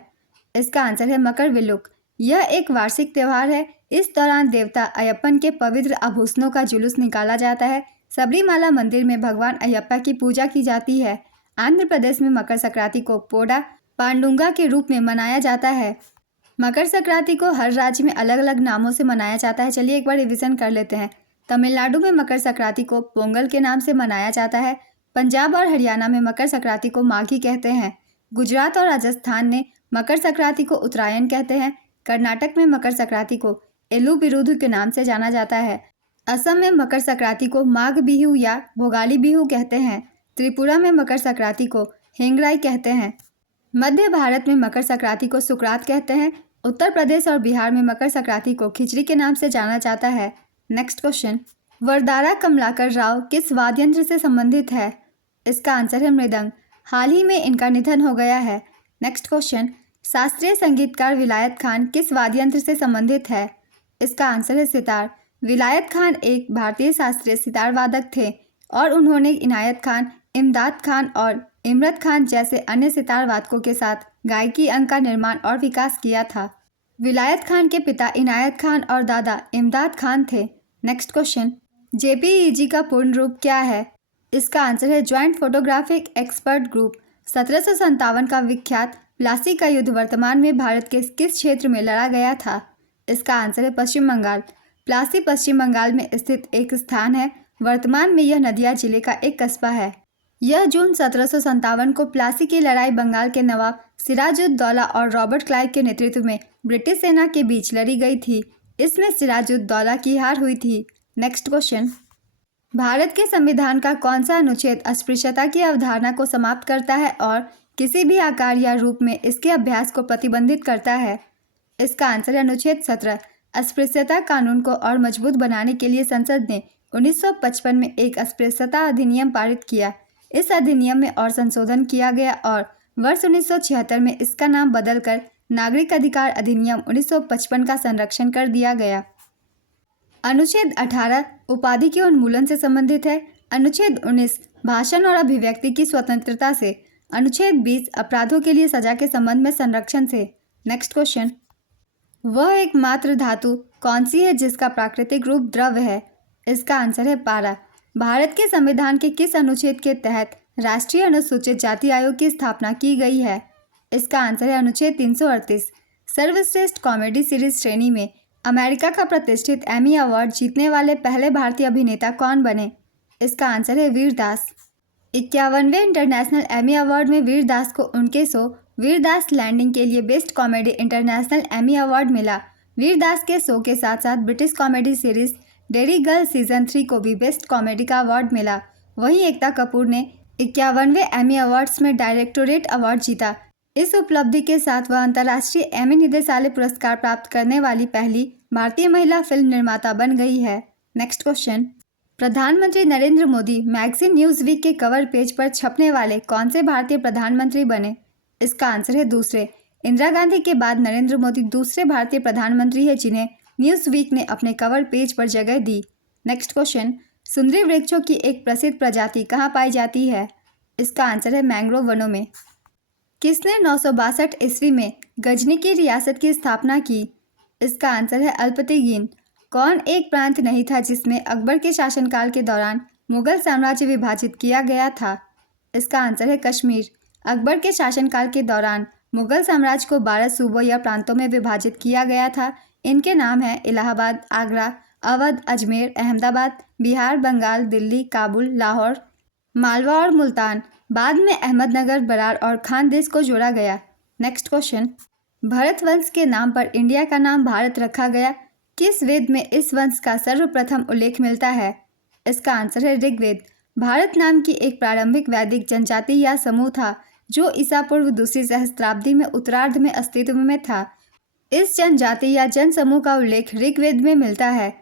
इसका आंसर है मकर विलुक। यह एक वार्षिक त्यौहार है। इस दौरान देवता अयप्पन के पवित्र आभूषणों का जुलूस निकाला जाता है। सबरीमाला मंदिर में भगवान अयप्पा की पूजा की जाती है। आंध्र प्रदेश में मकर संक्रांति को पोडा पांडुंगा के रूप में मनाया जाता है। मकर संक्रांति को हर राज्य में अलग अलग नामों से मनाया जाता है। चलिए एक बार रिवीजन कर लेते हैं। तमिलनाडु में मकर संक्रांति को पोंगल के नाम से मनाया जाता है। पंजाब और हरियाणा में मकर संक्रांति को माघी कहते हैं। गुजरात और राजस्थान ने मकर संक्रांति को उत्तरायण कहते हैं। कर्नाटक में मकर संक्रांति को एलू बिरुधु के नाम से जाना जाता है। असम में मकर संक्रांति को माघ बिहू या भोगाली बिहू कहते हैं। त्रिपुरा में मकर संक्रांति को हेंगराई कहते हैं। मध्य भारत में मकर संक्रांति को सुकरात कहते हैं। उत्तर प्रदेश और बिहार में मकर संक्रांति को खिचड़ी के नाम से जाना जाता है। नेक्स्ट क्वेश्चन, वरदारा कमलाकर राव किस वाद्य यंत्र से संबंधित है? इसका आंसर है मृदंग। हाल ही में इनका निधन हो गया है। नेक्स्ट क्वेश्चन, शास्त्रीय संगीतकार विलायत खान किस वाद्य यंत्र से संबंधित है? इसका आंसर है सितार। विलायत खान एक भारतीय शास्त्रीय सितार वादक थे और उन्होंने इनायत खान, इमदाद खान और इमरत खान जैसे अन्य सितार वादकों के साथ गायकी अंग का निर्माण और विकास किया था। विलायत खान के पिता इनायत खान और दादा इमदाद खान थे। नेक्स्ट क्वेश्चन, जेपीईजी का पूर्ण रूप क्या है? इसका आंसर है ज्वाइंट फोटोग्राफिक एक्सपर्ट ग्रुप। 1757 का विख्यात प्लासी का युद्ध वर्तमान में भारत के किस क्षेत्र में लड़ा गया था? इसका आंसर है पश्चिम बंगाल। प्लासी पश्चिम बंगाल में स्थित एक स्थान है। वर्तमान में यह नदिया जिले का एक कस्बा है। यह जून 1757 को प्लासी की लड़ाई बंगाल के नवाब सिराजुद्दौला और रॉबर्ट क्लाइव के नेतृत्व में ब्रिटिश सेना के बीच लड़ी गई थी। इसमें सिराजुद्दौला की हार हुई थी। नेक्स्ट क्वेश्चन, भारत के संविधान का कौन सा अनुच्छेद अस्पृश्यता की अवधारणा को समाप्त करता है और किसी भी आकार या रूप में इसके अभ्यास को प्रतिबंधित करता है? इसका आंसर है अनुच्छेद 17। अस्पृश्यता कानून को और मजबूत बनाने के लिए संसद ने 1955 में एक अस्पृश्यता अधिनियम पारित किया। इस अधिनियम में और संशोधन किया गया और वर्ष 1976 में इसका नाम बदलकर नागरिक अधिकार अधिनियम 1955 का संरक्षण कर दिया गया। अनुच्छेद 18 उपाधि के उन्मूलन से संबंधित है। अनुच्छेद 19 भाषण और अभिव्यक्ति की स्वतंत्रता से। अनुच्छेद 20 अपराधों के लिए सजा के संबंध में संरक्षण से। नेक्स्ट क्वेश्चन, वह एकमात्र धातु कौन सी है जिसका प्राकृतिक रूप द्रव्य है? इसका आंसर है पारा। भारत के संविधान के किस अनुच्छेद के तहत राष्ट्रीय अनुसूचित जाति आयोग की स्थापना की गई है? इसका आंसर है अनुच्छेद 338। सर्वश्रेष्ठ कॉमेडी सीरीज श्रेणी में अमेरिका का प्रतिष्ठित एमी अवार्ड जीतने वाले पहले भारतीय अभिनेता कौन बने? इसका आंसर है वीर दास। 51वें इंटरनेशनल एमी अवार्ड में वीर दास को उनके शो वीर दास लैंडिंग के लिए best comedy international Emmy award मिला। वीर दास के शो के साथ साथ British comedy series dairy girl season 3 को भी बेस्ट कॉमेडी का अवार्ड मिला। वहीं एकता कपूर ने 51वें एमी अवार्ड्स में डायरेक्टोरेट अवार्ड जीता। इस उपलब्धि के साथ वह अंतर्राष्ट्रीय एमी निदेशालय पुरस्कार प्राप्त करने वाली पहली भारतीय महिला फिल्म निर्माता बन गई है। नेक्स्ट क्वेश्चन, प्रधानमंत्री Narendra Modi magazine Newsweek के कवर पेज पर छपने वाले कौन से भारतीय प्रधानमंत्री बने? इसका आंसर है दूसरे। इंदिरा गांधी के बाद नरेंद्र मोदी दूसरे भारतीय प्रधानमंत्री है जिन्हें न्यूज वीक ने अपने कवर पेज पर जगह दी। नेक्स्ट क्वेश्चन, सुंदरी वृक्षों की एक प्रसिद्ध प्रजाति कहाँ पाई जाती है? इसका आंसर है मैंग्रोव वनों में। किसने 962 ईस्वी में गजनी की रियासत की स्थापना की? इसका आंसर है अल्पतिगीन। कौन एक प्रांत नहीं था जिसमें अकबर के शासनकाल के दौरान मुगल साम्राज्य विभाजित किया गया था? इसका आंसर है कश्मीर। अकबर के शासनकाल के दौरान मुगल साम्राज्य को 12 सूबों या प्रांतों में विभाजित किया गया था। इनके नाम हैं इलाहाबाद, आगरा, अवध, अजमेर, अहमदाबाद, बिहार, बंगाल, दिल्ली, काबुल, लाहौर, मालवा और मुल्तान। बाद में अहमदनगर, बरार और खानदेश को जोड़ा गया। नेक्स्ट क्वेश्चन, भरत वंश के नाम पर इंडिया का नाम भारत रखा गया। किस वेद में इस वंश का सर्वप्रथम उल्लेख मिलता है? इसका आंसर है ऋग्वेद। भारत नाम की एक प्रारंभिक वैदिक जनजाति या समूह था जो ईसा पूर्व दूसरी सहस्त्राब्दी में उत्तरार्ध में अस्तित्व में था। इस जनजाति या जनसमूह का उल्लेख ऋग्वेद में मिलता है।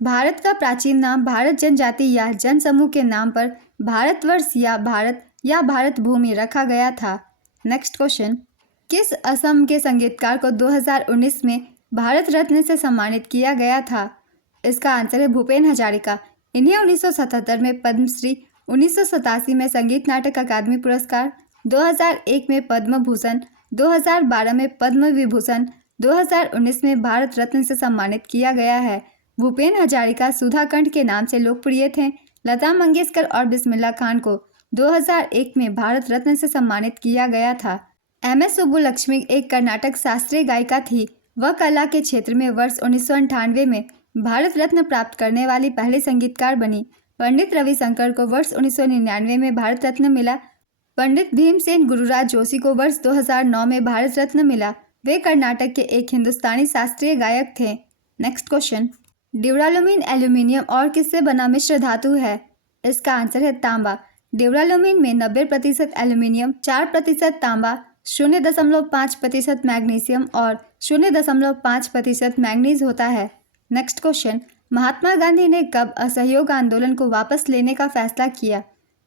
भारत का प्राचीन नाम भारत जनजाति या जनसमूह के नाम पर भारतवर्ष या भारत भूमि रखा गया था। नेक्स्ट क्वेश्चन, किस असम के संगीतकार को 2019 में भारत रत्न से सम्मानित किया गया था? इसका आंसर है भूपेन हजारिका। इन्हें 1977 में पद्मश्री, 1987 में संगीत नाटक अकादमी पुरस्कार, 2001 में पद्म भूषण, 2012 में पद्म विभूषण, 2019 में भारत रत्न से सम्मानित किया गया है। भूपेन हजारिका सुधाखंड के नाम से लोकप्रिय थे। लता मंगेशकर और बिस्मिल्लाह खान को 2001 में भारत रत्न से सम्मानित किया गया था। MS सुब्बुलक्ष्मी एक कर्नाटक शास्त्रीय गायिका थी। वह कला के क्षेत्र में वर्ष 1998 में भारत रत्न प्राप्त करने वाली पहली संगीतकार बनी। पंडित रविशंकर को वर्ष 1999 में भारत रत्न मिला। पंडित भीमसेन गुरुराज जोशी को वर्ष 2009 में भारत रत्न मिला। वे कर्नाटक के एक हिंदुस्तानी शास्त्रीय गायक थे। नेक्स्ट क्वेश्चन, ड्यूरालुमीन एल्यूमिनियम और किससे बना मिश्र धातु है? इसका आंसर है तांबा। ड्यूरालुमीन में 90% एल्यूमिनियम, 4% तांबा, 0.5% मैग्नीशियम और 0.5% मैंगनीज होता है। नेक्स्ट क्वेश्चन, महात्मा गांधी ने कब असहयोग आंदोलन को वापस लेने का फैसला किया?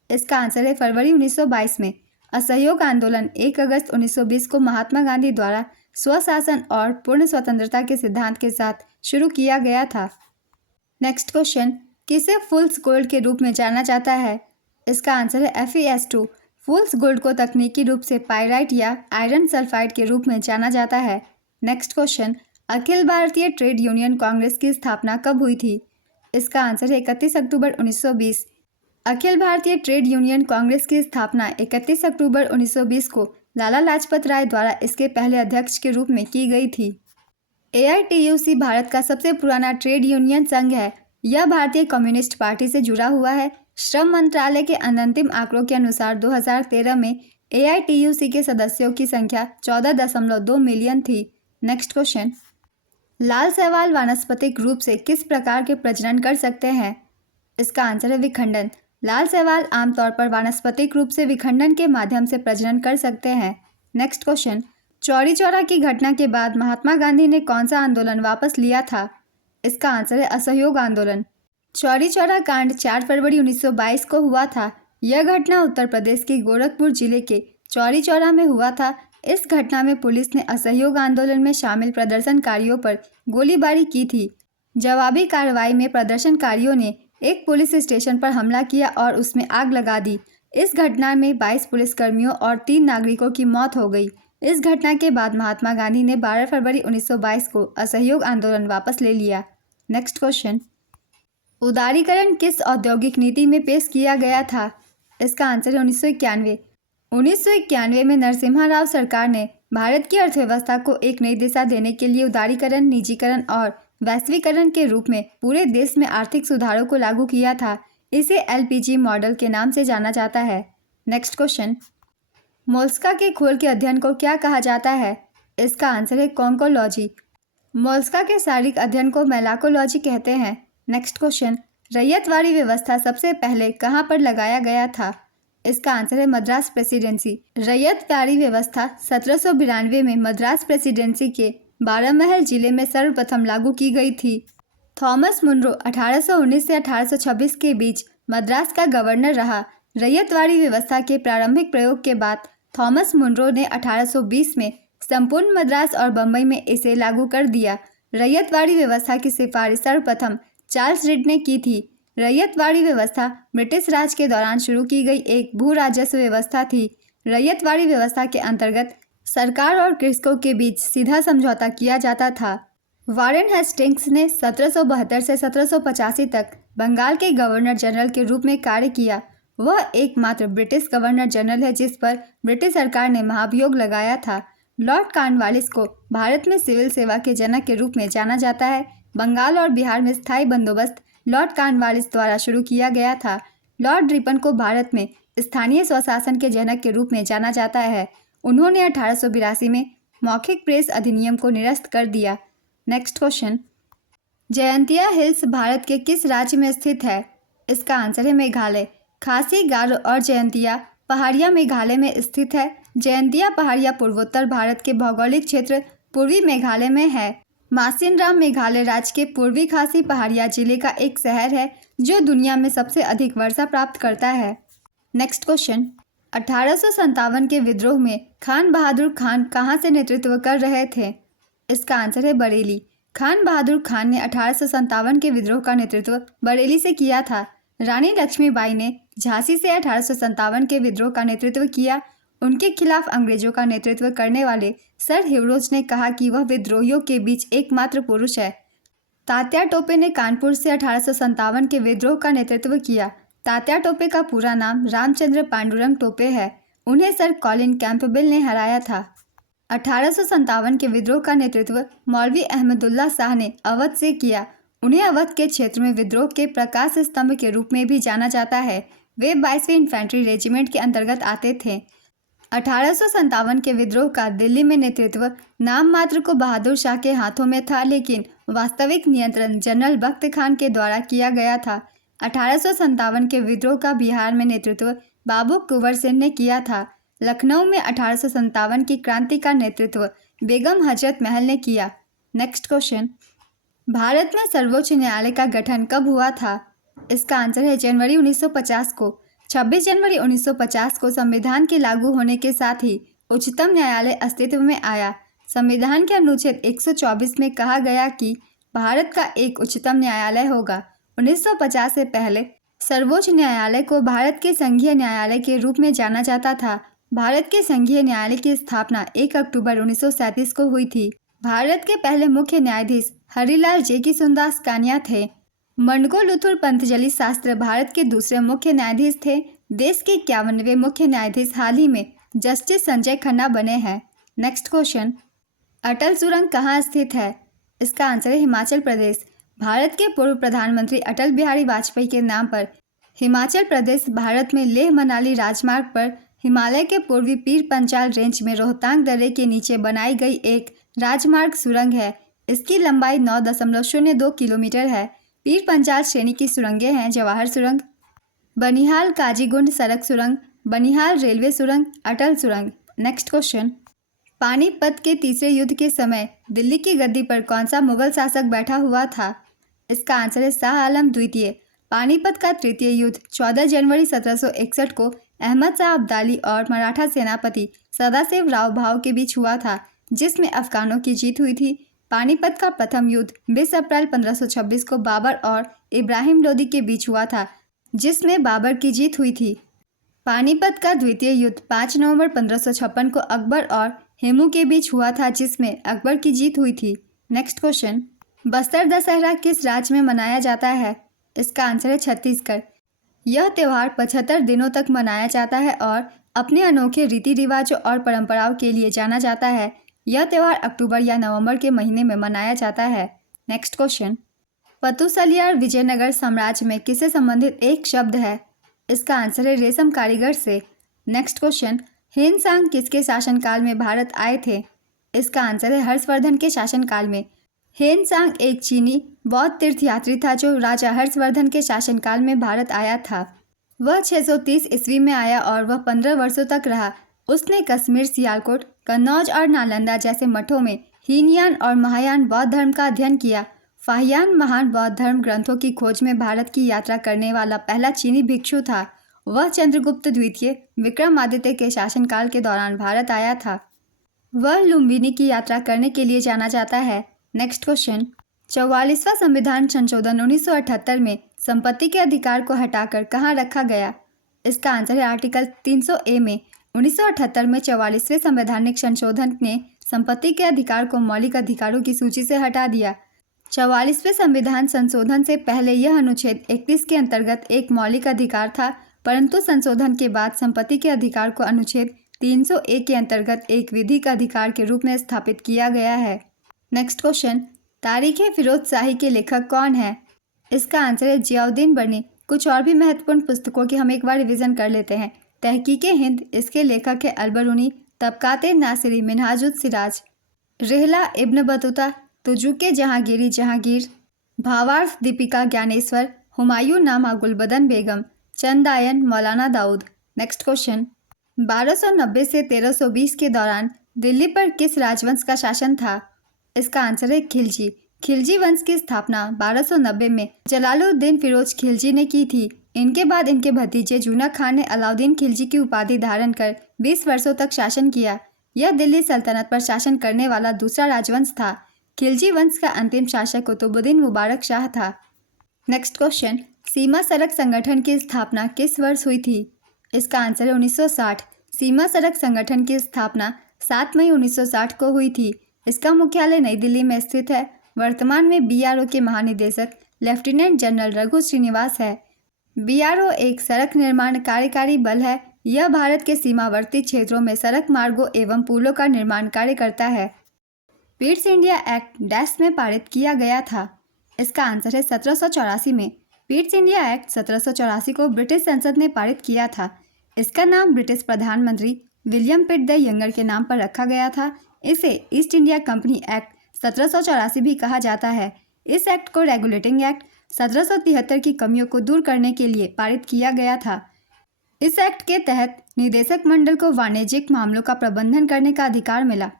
इसका आंसर है फरवरी 1922 में। असहयोग आंदोलन 1 अगस्त 1920 को महात्मा गांधी द्वारा स्वशासन और पूर्ण स्वतंत्रता के सिद्धांत के साथ शुरू किया गया था। नेक्स्ट क्वेश्चन, किसे फूल्स गोल्ड के रूप में जाना जाता है? इसका आंसर है FeS2। फूल्स गोल्ड को तकनीकी रूप से पाइराइट या आयरन सल्फाइड के रूप में जाना जाता है। Next question, Akhil Bharatiya trade union Congress की स्थापना कब हुई थी? इसका आंसर है 31 अक्टूबर 1920। अखिल भारतीय ट्रेड यूनियन कांग्रेस की स्थापना 31 अक्टूबर 1920 को लाला लाजपत राय द्वारा इसके पहले अध्यक्ष के रूप में की गई थी। AITUC भारत का सबसे पुराना ट्रेड यूनियन संघ है। यह भारतीय कम्युनिस्ट पार्टी से जुड़ा हुआ है। श्रम मंत्रालय के अंतिम आंकड़ों के अनुसार 2013 में AITUC के सदस्यों की संख्या 14.2 मिलियन थी। नेक्स्ट क्वेश्चन, लाल शैवाल वानस्पतिक रूप से किस प्रकार के प्रजनन कर सकते हैं? इसका आंसर है विखंडन। लाल शैवाल आमतौर पर वानस्पतिक रूप से विखंडन के माध्यम से प्रजनन कर सकते हैं। नेक्स्ट क्वेश्चन, चौरी चौरा की घटना के बाद महात्मा गांधी ने कौन सा आंदोलन वापस लिया था? इसका आंसर है असहयोग आंदोलन। चौरी चौरा कांड 4 फरवरी 1922 को हुआ था। यह घटना उत्तर प्रदेश के गोरखपुर जिले के चौरी चौरा में हुआ था। इस घटना में पुलिस ने असहयोग आंदोलन में शामिल प्रदर्शनकारियों पर गोलीबारी की थी। जवाबी कार्रवाई में प्रदर्शनकारियों ने एक पुलिस स्टेशन पर हमला किया और उसमें आग लगा दी। इस घटना में 22 पुलिसकर्मियों और 3 नागरिकों की मौत हो गई। इस घटना के बाद महात्मा गांधी ने 12 फरवरी 1922 को असहयोग आंदोलन वापस ले लिया। नेक्स्ट क्वेश्चन, उदारीकरण किस औद्योगिक नीति में पेश किया गया था? इसका आंसर है 1991। 1991 में नरसिम्हा राव सरकार ने भारत की अर्थव्यवस्था को एक नई दिशा देने के लिए उदारीकरण, निजीकरण और वैश्वीकरण के रूप में पूरे देश में आर्थिक सुधारों को लागू किया था। इसे LPG मॉडल के नाम से जाना जाता है। नेक्स्ट क्वेश्चन, मोल्स्का के खोल के अध्ययन को क्या कहा जाता है? इसका आंसर है कॉन्कोलॉजी। मोल्स्का के शारीरिक अध्ययन को मेलाकोलॉजी कहते हैं। नेक्स्ट क्वेश्चन, रैयतवाड़ी व्यवस्था सबसे पहले कहाँ पर लगाया गया था? इसका आंसर है मद्रास प्रेसिडेंसी। रैयतवाड़ी व्यवस्था 1792 में मद्रास प्रेसिडेंसी के बारामहल जिले में सर्वप्रथम लागू की गई थी। थॉमस मुनरो 1819 से 1826 के बीच मद्रास का गवर्नर रहा। रैयतवाड़ी व्यवस्था के प्रारंभिक प्रयोग के बाद थॉमस मुनरो ने 1820 में संपूर्ण मद्रास और बम्बई में इसे लागू कर दिया। रैयतवाड़ी व्यवस्था की सिफारिश सर्वप्रथम चार्ल्स रीड ने की थी। रैयतवाड़ी व्यवस्था ब्रिटिश राज के दौरान शुरू की गई एक भू राजस्व व्यवस्था थी। रैयतवाड़ी व्यवस्था के अंतर्गत सरकार और कृषकों के बीच सीधा समझौता किया जाता था। वारेन हेस्टिंग्स ने 1772 से 1785 तक बंगाल के गवर्नर जनरल के रूप में कार्य किया। वह एकमात्र ब्रिटिश गवर्नर जनरल है जिस पर ब्रिटिश सरकार ने महाभियोग लगाया था। लॉर्ड कॉर्नवालिस को भारत में सिविल सेवा के जनक के रूप में जाना जाता है। बंगाल और बिहार में स्थायी बंदोबस्त लॉर्ड कॉर्नवालिस द्वारा शुरू किया गया था। लॉर्ड रिपन को भारत में स्थानीय स्वशासन के जनक के रूप में जाना जाता है। उन्होंने 1882 में मौखिक प्रेस अधिनियम को निरस्त कर दिया। Next question, Jaintia hills Bharat के किस राज्य में स्थित है? इसका आंसर है मेघालय। खासी, गारो और जयंतिया पहाड़ियाँ मेघालय में स्थित है। जयंतिया पहाड़ियाँ पूर्वोत्तर भारत के भौगोलिक क्षेत्र पूर्वी मेघालय में है। मासिनराम मेघालय राज्य के पूर्वी खासी पहाड़ियाँ जिले का एक शहर है जो दुनिया में सबसे अधिक वर्षा प्राप्त करता है। नेक्स्ट क्वेश्चन, 1857 के विद्रोह में खान बहादुर खान कहाँ से नेतृत्व कर रहे थे? इसका आंसर है बरेली। खान बहादुर खान ने 1857 के विद्रोह का नेतृत्व बरेली से किया था। रानी लक्ष्मीबाई ने झांसी से 1857 के विद्रोह का नेतृत्व किया। उनके खिलाफ अंग्रेजों का नेतृत्व करने वाले सर हिवरोज ने कहा कि वह विद्रोहियों के बीच एकमात्र पुरुष है। तात्या टोपे ने कानपुर से 1857 के विद्रोह का नेतृत्व किया। तात्या टोपे का पूरा नाम रामचंद्र पांडुरंग टोपे है। उन्हें सर कॉलिन कैंपबेल ने हराया था। 1857 के विद्रोह का नेतृत्व मौलवी अहमदुल्ला शाह ने अवध से किया। उन्हें अवध के क्षेत्र में विद्रोह के प्रकाश स्तंभ के रूप में भी जाना जाता है। वे 22वीं इन्फेंट्री रेजिमेंट के अंतर्गत आते थे। 1857 के विद्रोह का दिल्ली में नेतृत्व नाम मात्र को बहादुर शाह के हाथों में था, लेकिन वास्तविक नियंत्रण जनरल बख्त खान के द्वारा किया गया था। 1857 के विद्रोह का बिहार में नेतृत्व बाबू कुंवर सिंह ने किया था। लखनऊ में 1857 की क्रांति का नेतृत्व बेगम हजरत महल ने किया। नेक्स्ट क्वेश्चन, भारत में सर्वोच्च न्यायालय का गठन कब हुआ था? इसका आंसर है जनवरी 1950 को। 26 जनवरी 1950 को संविधान के लागू होने के साथ ही उच्चतम न्यायालय अस्तित्व में आया। संविधान के अनुच्छेद 124 में कहा गया कि भारत का एक उच्चतम न्यायालय होगा। 1950 से पहले सर्वोच्च न्यायालय को भारत के संघीय न्यायालय के रूप में जाना जाता था। भारत के संघीय न्यायालय की स्थापना 1 अक्टूबर 1937 को हुई थी। भारत के पहले मुख्य न्यायाधीश हरिलाल जे की सुंदास कानिया थे। मंडकोलुथुर पंतजलि शास्त्री भारत के दूसरे मुख्य न्यायाधीश थे। देश के 51वें मुख्य न्यायाधीश हाल ही में जस्टिस संजय खन्ना बने हैं। नेक्स्ट क्वेश्चन, अटल सुरंग कहाँ स्थित है? इसका आंसर है हिमाचल प्रदेश। भारत के पूर्व प्रधानमंत्री अटल बिहारी वाजपेयी के नाम पर हिमाचल प्रदेश भारत में लेह मनाली राजमार्ग पर हिमालय के पूर्वी पीर पंचाल रेंज में रोहतांग दर्रे के नीचे बनाई गई एक राजमार्ग सुरंग है। इसकी लंबाई 9.02 किलोमीटर है। पीर पंचाल श्रेणी की सुरंगें हैं जवाहर सुरंग, बनिहाल काजीगुंड सड़क सुरंग, बनिहाल रेलवे सुरंग, अटल सुरंग। नेक्स्ट क्वेश्चन, पानीपत के तीसरे युद्ध के समय दिल्ली की गद्दी पर कौन सा मुगल शासक बैठा हुआ था? इसका आंसर है शाह आलम द्वितीय। पानीपत का तृतीय युद्ध 14 जनवरी 1761 को अहमद शाह अब्दाली और मराठा सेनापति सदाशिव राव भाऊ के बीच हुआ था, जिसमें अफगानों की जीत हुई थी। पानीपत का प्रथम युद्ध 20 अप्रैल 1526 को बाबर और इब्राहिम लोदी के बीच हुआ था, जिसमें बाबर की जीत हुई थी। पानीपत का द्वितीय युद्ध 5 नवंबर 1556 को अकबर और हेमू के बीच हुआ था, जिसमें अकबर की जीत हुई थी। नेक्स्ट क्वेश्चन, बस्तर दशहरा किस राज्य में मनाया जाता है? इसका आंसर है छत्तीसगढ़। यह त्यौहार 75 दिनों तक मनाया जाता है और अपने अनोखे रीति रिवाजों और परंपराओं के लिए जाना जाता है। यह त्यौहार अक्टूबर या नवंबर के महीने में मनाया जाता है। नेक्स्ट क्वेश्चन, पतुसलियार विजयनगर साम्राज्य में किससे संबंधित एक शब्द है? इसका आंसर है रेशम कारीगर से। नेक्स्ट क्वेश्चन, हेनसांग किसके शासनकाल में भारत आए थे? इसका आंसर है हर्षवर्धन के शासनकाल में। हेनसांग एक चीनी बौद्ध तीर्थयात्री था जो राजा हर्षवर्धन के शासनकाल में भारत आया था। वह 630 ईस्वी में आया और वह 15 वर्षों तक रहा। उसने कश्मीर, सियालकोट, कन्नौज और नालंदा जैसे मठों में हीनयान और महायान बौद्ध धर्म का अध्ययन किया। फाहियान महान बौद्ध धर्म ग्रंथों की खोज में भारत की यात्रा करने वाला पहला चीनी भिक्षु था। वह चंद्रगुप्त द्वितीय विक्रमादित्य के शासनकाल के दौरान भारत आया था। वह लुम्बिनी की यात्रा करने के लिए जाना जाता है। नेक्स्ट क्वेश्चन, 44वां संविधान संशोधन 1978 में संपत्ति के अधिकार को हटाकर कहाँ रखा गया? इसका आंसर है आर्टिकल 300A में। 1978 में 44वें संवैधानिक संशोधन ने संपत्ति के अधिकार को मौलिक अधिकारों की सूची से हटा दिया। 44वें संविधान संशोधन से पहले यह अनुच्छेद 31 के अंतर्गत एक मौलिक अधिकार था, परंतु संशोधन के बाद संपत्ति के अधिकार को अनुच्छेद 301 के अंतर्गत एक विधि का अधिकार के रूप में स्थापित किया गया है। नेक्स्ट क्वेश्चन, तारीख फिरोज शाही के लेखक कौन है? इसका आंसर है जियाउद्दीन बर्नी। कुछ और भी महत्वपूर्ण पुस्तकों की हम एक बार रिवीजन कर लेते हैं। तहकीके हिंद, इसके लेखक है Alberuni. Tabaqat-e Nasiri, Minhaj-ul Siraj. Rihla Ibn Battuta, Tuzuk-e Jahangiri Jahangir. Bhavartha Dipika Dnyaneshwar, Humayun नामा गुलबदन बेगम। चंदायन मौलाना दाऊद। नेक्स्ट क्वेश्चन, 1290 से 1320 के दौरान दिल्ली पर किस राजवंश का शासन था? इसका आंसर है खिलजी। खिलजी वंश की स्थापना 1290 में जलालुद्दीन फिरोज खिलजी ने की थी। इनके बाद इनके भतीजे जूना खान ने अलाउद्दीन खिलजी की उपाधि धारण कर 20 वर्षों तक शासन किया। यह दिल्ली सल्तनत पर शासन करने वाला दूसरा राजवंश था। खिलजी वंश का अंतिम शासक कुतुबुद्दीन मुबारक शाह था। नेक्स्ट क्वेश्चन, सीमा सड़क संगठन की स्थापना किस वर्ष हुई थी? इसका आंसर है 1960। सीमा सड़क संगठन की स्थापना 7 मई 1960 को हुई थी। इसका मुख्यालय नई दिल्ली में स्थित है। वर्तमान में बीआरओ के महानिदेशक लेफ्टिनेंट जनरल रघु श्रीनिवास है। बीआरओ एक सड़क निर्माण कार्यकारी बल है। यह भारत के सीमावर्ती क्षेत्रों में सड़क मार्गों एवं पुलों का निर्माण कार्य करता है। पिट्स इंडिया एक्ट डैश में पारित किया गया था? इसका आंसर है 1784 में। पिट्स इंडिया एक्ट 1784 को ब्रिटिश संसद ने पारित किया था। इसका नाम ब्रिटिश प्रधानमंत्री विलियम पिट द यंगर के नाम पर रखा गया था। इसे ईस्ट इंडिया कंपनी एक्ट 1784 भी कहा जाता है। इस एक्ट को रेगुलेटिंग एक्ट 1773 की कमियों को दूर करने के लिए पारित किया गया था। इस एक्ट के तहत निदेशक मंडल को वाणिज्यिक मामलों का प्रबंधन करने का अधिकार मिला।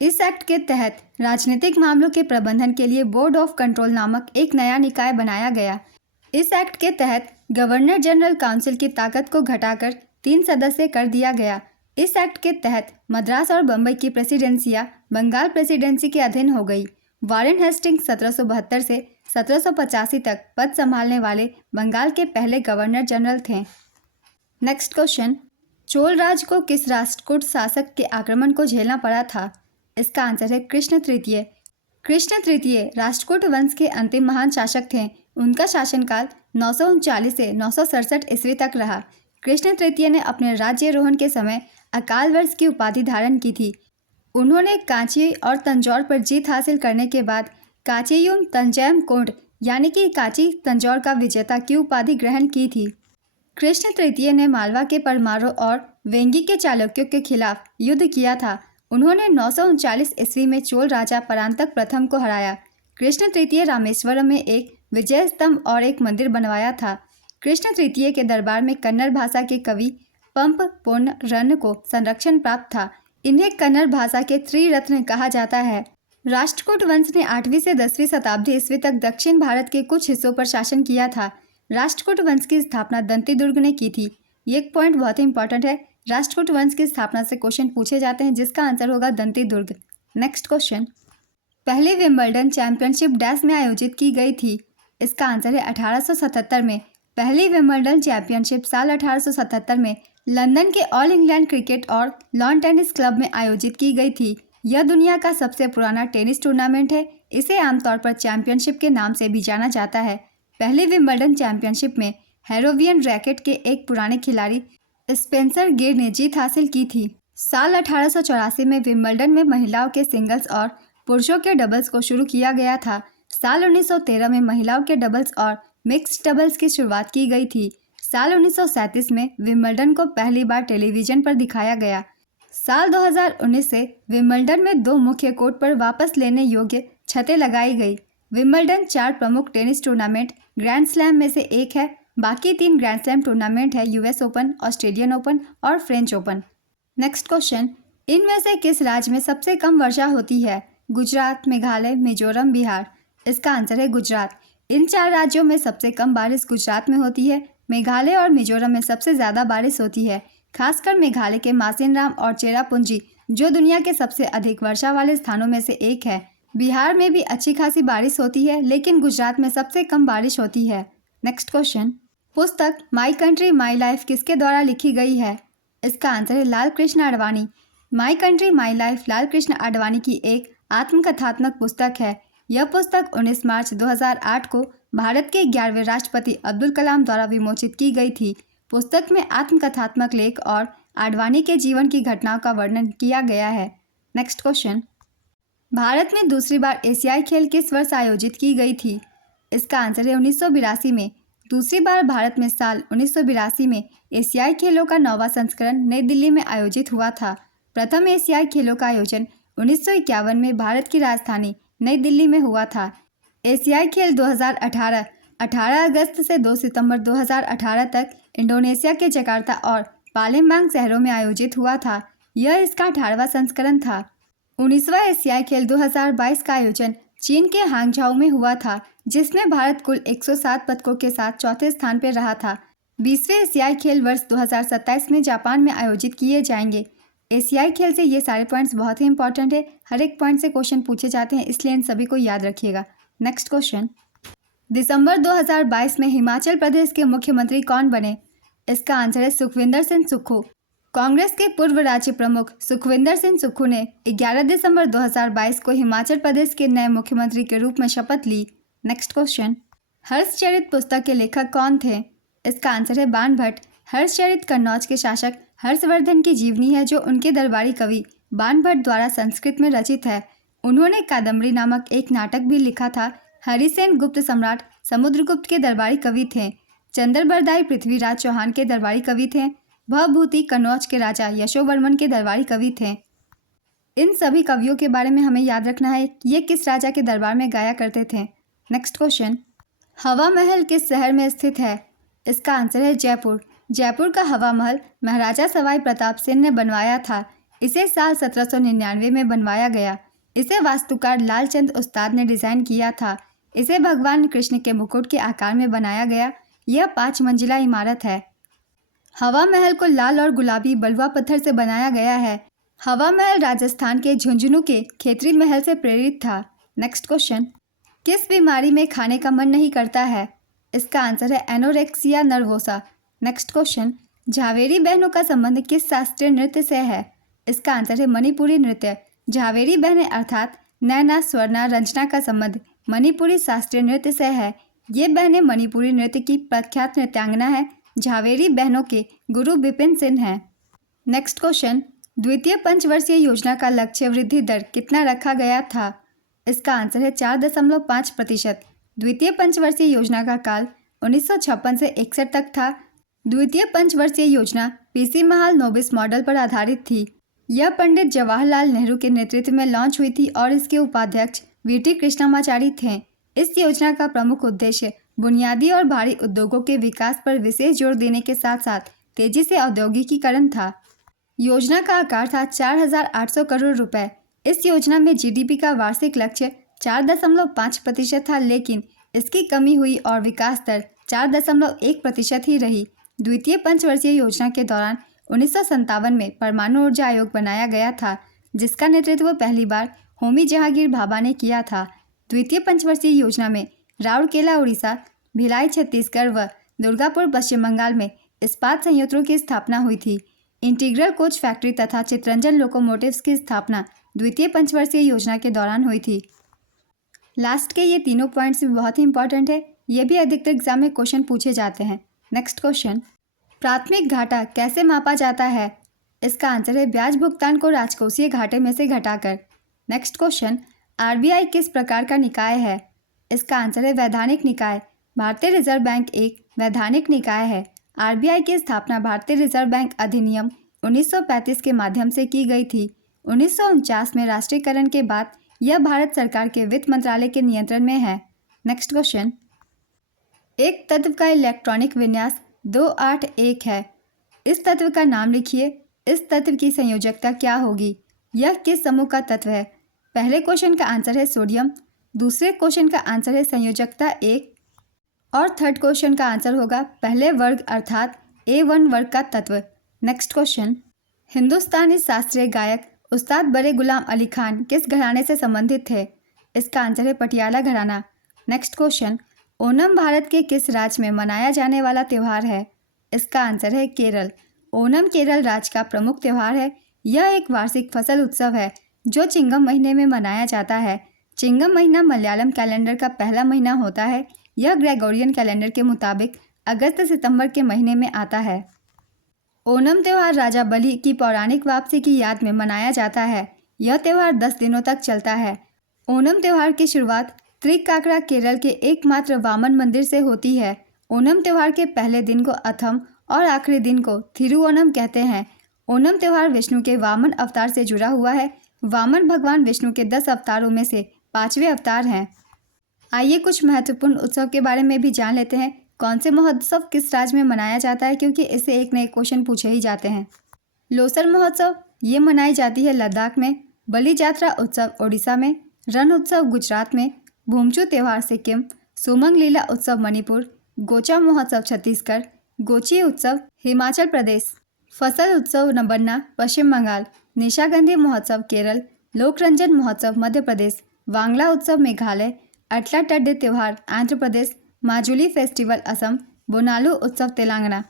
इस एक्ट के तहत राजनीतिक मामलों के प्रबंधन के लिए बोर्ड ऑफ कंट्रोल नामक एक नया निकाय बनाया गया। इस एक्ट के तहत गवर्नर जनरल काउंसिल की ताकत को घटाकर 3 सदस्य कर दिया गया। इस एक्ट के तहत मद्रास और बम्बई की प्रेसिडेंसियां बंगाल प्रेसिडेंसी के अधीन हो गई। वारेन हेस्टिंग्स 1772 से 1785 तक पद संभालने वाले बंगाल के पहले गवर्नर जनरल थे। नेक्स्ट क्वेश्चन, चोल राज को किस राष्ट्रकूट शासक के आक्रमण को झेलना पड़ा था? इसका आंसर है कृष्ण तृतीय। कृष्ण तृतीय राष्ट्रकूट वंश के अंतिम महान शासक थे। उनका शासनकाल 939 से 967 ईस्वी तक रहा। कृष्ण तृतीय ने अपने राज्यारोहण के समय अकाल वर्ष की उपाधि धारण की थी। उन्होंने कांची और तंजौर पर जीत हासिल करने के बाद कांचीयुम तंजैम कोंड यानी कि कांची तंजौर का विजेता की उपाधि ग्रहण की थी। कृष्ण तृतीय ने मालवा के परमारों और वेंगी के चालुक्यों के खिलाफ युद्ध किया था। उन्होंने 939 ईस्वी में चोल राजा परांतक प्रथम को हराया। कृष्ण तृतीय रामेश्वरम में एक विजय स्तंभ और एक मंदिर बनवाया था। कृष्ण तृतीय के दरबार में कन्नड़ भाषा के कवि पंप पोन्न रन को संरक्षण प्राप्त था। इन्हें कन्नड़ भाषा के त्रिरत्न कहा जाता है। राष्ट्रकूट वंश ने 8वीं से 10वीं शताब्दी ईस्वी तक दक्षिण भारत के कुछ हिस्सों पर शासन किया था। राष्ट्रकूट वंश की स्थापना दंती दुर्ग ने की थी। ये एक पॉइंट बहुत ही इंपॉर्टेंट है। राष्ट्रकूट वंश की स्थापना से क्वेश्चन पूछे जाते हैं, जिसका आंसर होगा दंती दुर्ग। नेक्स्ट क्वेश्चन, पहली विंबलडन चैंपियनशिप डैश में आयोजित की गई थी? इसका आंसर है 1877 में। पहली विंबलडन चैंपियनशिप साल 1877 में लंदन के ऑल इंग्लैंड क्रिकेट और लॉन टेनिस क्लब में आयोजित की गई थी। यह दुनिया का सबसे पुराना टेनिस टूर्नामेंट है। इसे आमतौर पर चैंपियनशिप के नाम से भी जाना जाता है। पहली विंबलडन चैंपियनशिप में हेरोवियन रैकेट के एक पुराने खिलाड़ी स्पेंसर गिर ने जीत हासिल की थी। साल 1884 में विंबलडन में महिलाओं के सिंगल्स और पुरुषों के डबल्स को शुरू किया गया था। साल 1913 में महिलाओं के डबल्स और मिक्स्ड डबल्स की शुरुआत की गई थी। साल 1937 में विंबलडन को पहली बार टेलीविजन पर दिखाया गया। साल 2019 से विंबलडन में 2 मुख्य कोर्ट पर वापस लेने योग्य छतें लगाई गई। विंबलडन 4 प्रमुख टेनिस टूर्नामेंट ग्रैंड स्लैम में से एक है। बाकी 3 ग्रैंड स्लैम टूर्नामेंट है यूएस ओपन, ऑस्ट्रेलियन ओपन और फ्रेंच ओपन। नेक्स्ट क्वेश्चन, इनमें से किस राज्य में सबसे कम वर्षा होती है? गुजरात, मेघालय, मिजोरम, बिहार। इसका आंसर है गुजरात। इन 4 राज्यों में सबसे कम बारिश गुजरात में होती है। मेघालय और मिजोरम में सबसे ज़्यादा बारिश होती है। खासकर मेघालय के मासिनराम और चेरापूंजी जो दुनिया के सबसे अधिक वर्षा वाले स्थानों में से एक है। बिहार में भी अच्छी खासी बारिश होती है, लेकिन गुजरात में सबसे कम बारिश होती है। नेक्स्ट क्वेश्चन, पुस्तक माई कंट्री माई लाइफ किसके द्वारा लिखी गई है? इसका आंसर है Lal Krishna Advani. My country my life Lal Krishna Advani की एक आत्मकथात्मक पुस्तक है। यह पुस्तक 19 मार्च 2008 को भारत के 11वें राष्ट्रपति अब्दुल कलाम द्वारा विमोचित की गई थी। पुस्तक में आत्मकथात्मक लेख और आडवाणी के जीवन की घटनाओं का वर्णन किया गया है। नेक्स्ट क्वेश्चन, भारत में दूसरी बार एशियाई खेल किस वर्ष आयोजित की गई थी? इसका आंसर है 1982 में। दूसरी बार भारत में साल 1982 में एशियाई खेलों का 9वां संस्करण नई दिल्ली में आयोजित हुआ था। प्रथम एशियाई खेलों का आयोजन 1951 में भारत की राजधानी नई दिल्ली में हुआ था। एशियाई खेल 2018 18 अगस्त से 2 सितंबर 2018 तक इंडोनेशिया के जकार्ता और पालेम्बांग शहरों में आयोजित हुआ था। यह इसका 18वां संस्करण था। 19वां एशियाई खेल 2022 का आयोजन चीन के हांगझाओ में हुआ था, जिसमें भारत कुल 107 पदकों के साथ चौथे स्थान पर रहा था। 20वें एशियाई खेल वर्ष 2027 में जापान में आयोजित किए जाएंगे। एशियाई खेल से ये सारे पॉइंट्स बहुत ही इंपॉर्टेंट है। हर एक पॉइंट से क्वेश्चन पूछे जाते हैं, इसलिए इन सभी को याद रखिएगा। नेक्स्ट क्वेश्चन, दिसंबर 2022 में हिमाचल प्रदेश के मुख्यमंत्री कौन बने? इसका आंसर है सुखविंदर सिंह सुक्खू। कांग्रेस के पूर्व राज्य प्रमुख सुखविंदर सिंह सुक्खू ने 11 दिसंबर 2022 को हिमाचल प्रदेश के नए मुख्यमंत्री के रूप में शपथ ली। नेक्स्ट क्वेश्चन, हर्षचरित पुस्तक के लेखक कौन थे? इसका आंसर है बाण भट्ट। हर्षचरित कन्नौज के शासक हर्षवर्धन की जीवनी है, जो उनके दरबारी कवि बाण भट्ट द्वारा संस्कृत में रचित है। उन्होंने कादम्बरी नामक एक नाटक भी लिखा था। हरिसेन गुप्त सम्राट समुद्रगुप्त के दरबारी कवि थे। चंद्रबरदाई पृथ्वीराज चौहान के दरबारी कवि थे। भवभूति कन्नौज के राजा यशोवर्मन के दरबारी कवि थे। इन सभी कवियों के बारे में हमें याद रखना है कि ये किस राजा के दरबार में गाया करते थे। नेक्स्ट क्वेश्चन, हवा महल किस शहर में स्थित है? इसका आंसर है जयपुर। जयपुर का हवा महल महाराजा सवाई प्रताप सिंह ने बनवाया था। इसे साल 1799 में बनवाया गया। इसे वास्तुकार लालचंद उस्ताद ने डिज़ाइन किया था। इसे भगवान कृष्ण के मुकुट के आकार में बनाया गया। यह 5 मंजिला इमारत है। हवा महल को लाल और गुलाबी बलुआ पत्थर से बनाया गया है। हवा महल राजस्थान के झुंझुनू के खेतरी महल से प्रेरित था। नेक्स्ट क्वेश्चन, किस बीमारी में खाने का मन नहीं करता है? इसका आंसर है anorexia nervosa. Next question, Jhaveri बहनों का संबंध किस शास्त्रीय नृत्य से है? इसका आंसर है मणिपुरी नृत्य। झावेरी बहनें अर्थात नैना, स्वर्णा, रंजना का संबंध मणिपुरी शास्त्रीय नृत्य से है। ये बहनें मणिपुरी नृत्य की प्रख्यात नृत्यांगना है। झावेरी बहनों के गुरु बिपिन सिंह हैं। नेक्स्ट क्वेश्चन, द्वितीय पंचवर्षीय योजना का लक्ष्य वृद्धि दर कितना रखा गया था? इसका आंसर है 4.5%। द्वितीय पंचवर्षीय योजना का काल 1956 से 61 तक था। द्वितीय पंचवर्षीय योजना पीसी महाल नोबिस मॉडल पर आधारित थी। यह पंडित जवाहरलाल नेहरू के नेतृत्व में लॉन्च हुई थी और इसके उपाध्यक्ष वीटी कृष्णमाचारी थे। इस योजना का प्रमुख उद्देश्य बुनियादी और भारी उद्योगों के विकास पर विशेष जोर देने के साथ साथ तेजी से औद्योगिकीकरण था। योजना का आकार था 4,800 करोड़ रुपए। इस योजना में जीडीपी का वार्षिक लक्ष्य 4.5% था, लेकिन इसकी कमी हुई और विकास दर 4.1% ही रही। द्वितीय पंचवर्षीय योजना के दौरान 1957 में परमाणु ऊर्जा आयोग बनाया गया था, जिसका नेतृत्व पहली बार होमी जहांगीर भाभा ने किया था। द्वितीय पंचवर्षीय योजना में राउरकेला उड़ीसा, भिलाई छत्तीसगढ़ व दुर्गापुर पश्चिम बंगाल में इस्पात संयंत्रों की स्थापना हुई थी। इंटीग्रल कोच फैक्ट्री तथा चित्रंजन लोकोमोटिव्स की स्थापना द्वितीय पंचवर्षीय योजना के दौरान हुई थी। लास्ट के ये तीनों पॉइंट्स भी बहुत ही इंपॉर्टेंट है। ये भी अधिकतर एग्जाम में क्वेश्चन पूछे जाते हैं। नेक्स्ट क्वेश्चन, प्राथमिक घाटा कैसे मापा जाता है? इसका आंसर है ब्याज भुगतान को राजकोषीय घाटे में से घटाकर। नेक्स्ट क्वेश्चन, आरबीआई किस प्रकार का निकाय है? इसका आंसर है वैधानिक निकाय। भारतीय रिजर्व बैंक एक वैधानिक निकाय है। आरबीआई की स्थापना भारतीय रिजर्व बैंक अधिनियम 1935 के माध्यम से की गई थी। 1949 में राष्ट्रीयकरण के बाद यह भारत सरकार के वित्त मंत्रालय के नियंत्रण में है। नेक्स्ट क्वेश्चन, एक तत्व का इलेक्ट्रॉनिक विन्यास 281 है। इस तत्व का नाम लिखिए। इस तत्व की संयोजकता क्या होगी? यह किस समूह का तत्व है? पहले क्वेश्चन का आंसर है सोडियम, दूसरे क्वेश्चन का आंसर है संयोजकता 1 और थर्ड क्वेश्चन का आंसर होगा पहले वर्ग अर्थात A1 वर्ग का तत्व। नेक्स्ट क्वेश्चन, हिंदुस्तानी शास्त्रीय गायक उस्ताद बड़े गुलाम अली खान किस घराने से संबंधित थे? इसका आंसर है पटियाला घराना। नेक्स्ट क्वेश्चन, ओणम भारत के किस राज्य में मनाया जाने वाला त्यौहार है? इसका आंसर है केरल। ओणम केरल राज्य का प्रमुख त्यौहार है। यह एक वार्षिक फसल उत्सव है जो चिंगम महीने में मनाया जाता है। चिंगम महीना मलयालम कैलेंडर का पहला महीना होता है। यह ग्रेगोरियन कैलेंडर के मुताबिक अगस्त सितंबर के महीने में आता है। ओणम त्यौहार राजा बलि की पौराणिक वापसी की याद में मनाया जाता है। यह त्यौहार 10 दिनों तक चलता है। ओणम त्यौहार की शुरुआत त्रिकाकरा केरल के एकमात्र वामन मंदिर से होती है। ओणम त्यौहार के पहले दिन को अथम और आखिरी दिन को थिरुओणम कहते हैं। ओणम त्यौहार विष्णु के वामन अवतार से जुड़ा हुआ है। वामन भगवान विष्णु के 10 अवतारों में से 5वें अवतार हैं। आइए कुछ महत्वपूर्ण उत्सव के बारे में भी जान लेते हैं। कौन से महोत्सव किस राज्य में मनाया जाता है, क्योंकि इससे एक नए क्वेश्चन पूछे ही जाते हैं। लोसर महोत्सव ये मनाई जाती है लद्दाख में। बलि यात्रा उत्सव ओडिशा में। रण उत्सव गुजरात में। भूमचू त्यौहार सिक्किम। सुमंग लीला उत्सव मणिपुर। गोचा महोत्सव छत्तीसगढ़। गोची उत्सव हिमाचल प्रदेश। फसल उत्सव नबन्ना पश्चिम बंगाल। निशागंधी महोत्सव केरल। लोकरंजन महोत्सव मध्य प्रदेश। वांगला उत्सव मेघालय। अटला टड्डे त्यौहार आंध्र प्रदेश। माजुली फेस्टिवल असम। बोनालू उत्सव तेलंगाना।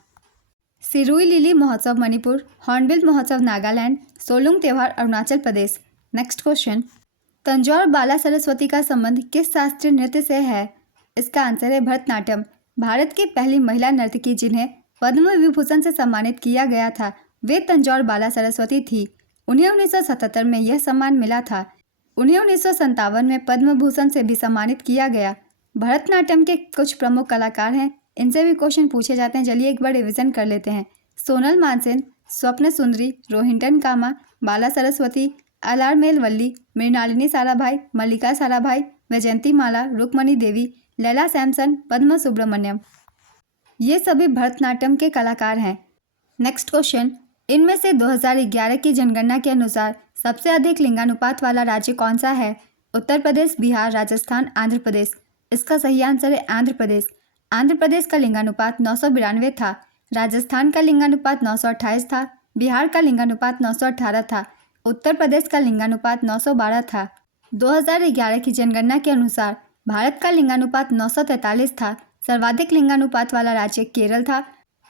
सिरुई लिली महोत्सव मणिपुर। हॉर्नबिल महोत्सव नागालैंड। सोलुंग त्यौहार अरुणाचल प्रदेश। नेक्स्ट क्वेश्चन, तंजौर बाला सरस्वती का संबंध किस शास्त्रीय नृत्य से है? इसका आंसर है भरतनाट्यम। भारत की पहली महिला नर्तकी जिन्हें पद्म विभूषण से सम्मानित किया गया था, वे तंजौर बाला सरस्वती थी। उन्हें 1977 में यह सम्मान मिला था। उन्हें 1957 में पद्म भूषण से भी सम्मानित किया गया। भरतनाट्यम के कुछ प्रमुख कलाकार हैं, इनसे भी क्वेश्चन पूछे जाते हैं। चलिए एक बार रिविजन कर लेते हैं। सोनल मानसेन, स्वप्न सुंदरी, रोहिंटन कामा, बाला सरस्वती, अलारमेल वल्ली, मृणालिनी साराभाई, मल्लिका साराभाई, वैजयंती माला, रुक्मणी देवी, लैला सैमसन, पद्म सुब्रमण्यम, ये सभी भरतनाट्यम के कलाकार हैं। नेक्स्ट क्वेश्चन, इनमें से 2011 की जनगणना के अनुसार सबसे अधिक लिंगानुपात वाला राज्य कौन सा है? उत्तर प्रदेश, बिहार, राजस्थान, आंध्र प्रदेश। इसका सही आंसर है आंध्र प्रदेश। आंध्र प्रदेश का लिंगानुपात 992 था। राजस्थान का लिंगानुपात 928 था। बिहार का लिंगानुपात 918 था। उत्तर प्रदेश का लिंगानुपात 912 था। 2011 की जनगणना के अनुसार भारत का लिंगानुपात 943 था। सर्वाधिक लिंगानुपात वाला राज्य केरल था।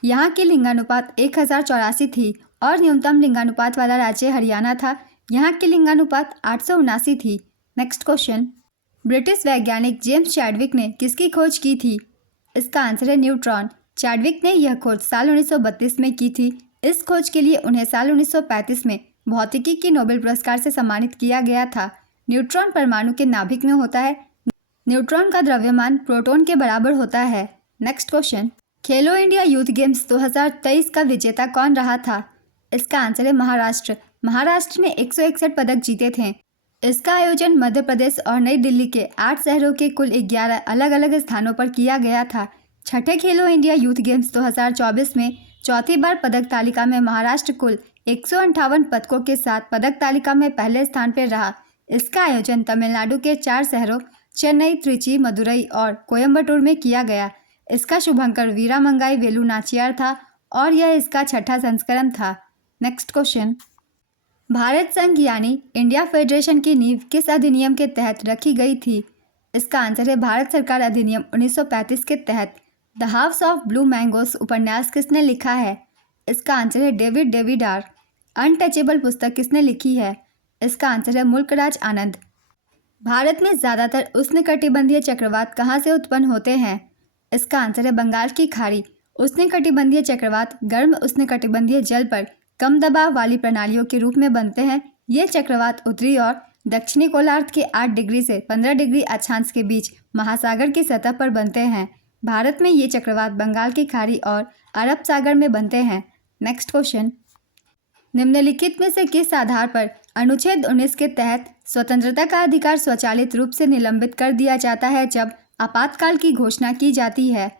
यहाँ की लिंगानुपात 1084 थी और न्यूनतम लिंगानुपात वाला राज्य हरियाणा था। यहाँ की लिंगानुपात 879 थी। नेक्स्ट क्वेश्चन, ब्रिटिश वैज्ञानिक जेम्स चैडविक ने किसकी खोज की थी? इसका आंसर है न्यूट्रॉन। चैडविक ने यह खोज साल 1932 में की थी। इस खोज के लिए उन्हें साल 1935 में भौतिकी की नोबेल पुरस्कार से सम्मानित किया गया था। न्यूट्रॉन परमाणु के नाभिक में होता है। न्यूट्रॉन का द्रव्यमान प्रोटॉन के बराबर होता है। नेक्स्ट क्वेश्चन, खेलो इंडिया यूथ गेम्स 2023 का विजेता कौन रहा था? इसका आंसर है महाराष्ट्र। महाराष्ट्र ने 161 पदक जीते थे। इसका आयोजन मध्य प्रदेश और नई दिल्ली के 8 शहरों के कुल 11 अलग अलग स्थानों पर किया गया था। छठे खेलो इंडिया यूथ गेम्स 2024 में चौथी बार पदक तालिका में महाराष्ट्र कुल 158 पदकों के साथ पदक तालिका में पहले स्थान पर रहा। इसका आयोजन तमिलनाडु के 4 शहरों चेन्नई, त्रिची, मदुरई और कोयम्बटूर में किया गया। इसका शुभंकर वीरामंगाई वेलु नाचियार था और यह इसका छठा संस्करण था। नेक्स्ट क्वेश्चन, भारत संघ यानी इंडिया फेडरेशन की नींव किस अधिनियम के तहत रखी गई थी? इसका आंसर है भारत सरकार अधिनियम 1935 के तहत। The house of blue mangoes उपन्यास किसने लिखा है? इसका आंसर है डेविड डेविडार। अनटचेबल पुस्तक किसने लिखी है? इसका आंसर है मुल्कराज आनंद। भारत में ज़्यादातर उष्णकटिबंधीय चक्रवात कहाँ से उत्पन्न होते हैं? इसका आंसर है बंगाल की खाड़ी। उष्णकटिबंधीय चक्रवात गर्म उष्णकटिबंधीय जल पर कम दबाव वाली प्रणालियों के रूप में बनते हैं। ये चक्रवात उत्तरी और दक्षिणी गोलार्ध के 8 डिग्री से 15 डिग्री अक्षांश के बीच महासागर की सतह पर बनते हैं। भारत में ये चक्रवात बंगाल की खाड़ी और अरब सागर में बनते हैं। नेक्स्ट क्वेश्चन, निम्नलिखित में से किस आधार पर अनुच्छेद 19 के तहत स्वतंत्रता का अधिकार स्वचालित रूप से निलंबित कर दिया जाता है जब आपातकाल की घोषणा की जाती है?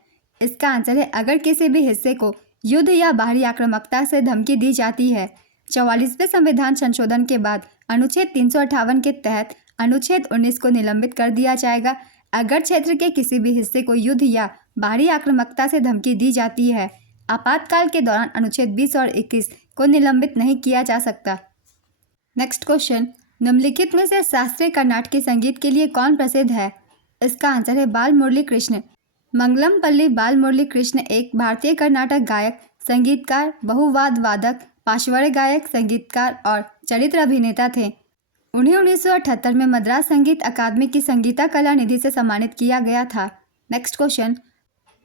इसका आंसर है अगर किसी भी हिस्से को युद्ध या बाहरी आक्रामकता से धमकी दी जाती है। 44वें संविधान संशोधन के बाद अनुच्छेद 358 के तहत अनुच्छेद 19 को निलंबित कर दिया जाएगा अगर क्षेत्र के किसी भी हिस्से को युद्ध या बाहरी आक्रामकता से धमकी दी जाती है। आपातकाल के दौरान अनुच्छेद 20 और 21 को निलंबित नहीं किया जा सकता। नेक्स्ट क्वेश्चन, निम्नलिखित में से शास्त्रीय कर्नाटकी संगीत के लिए कौन प्रसिद्ध है? इसका आंसर है बाल मुरली कृष्ण। मंगलम पल्ली बाल मुरली कृष्ण एक भारतीय कर्नाटक गायक, संगीतकार, बहुवाद वादक, पार्श्ववाद्य गायक, संगीतकार और चरित्र अभिनेता थे। उन्हें 1978 में मद्रास संगीत अकादमी की संगीता कला निधि से सम्मानित किया गया था। Next question,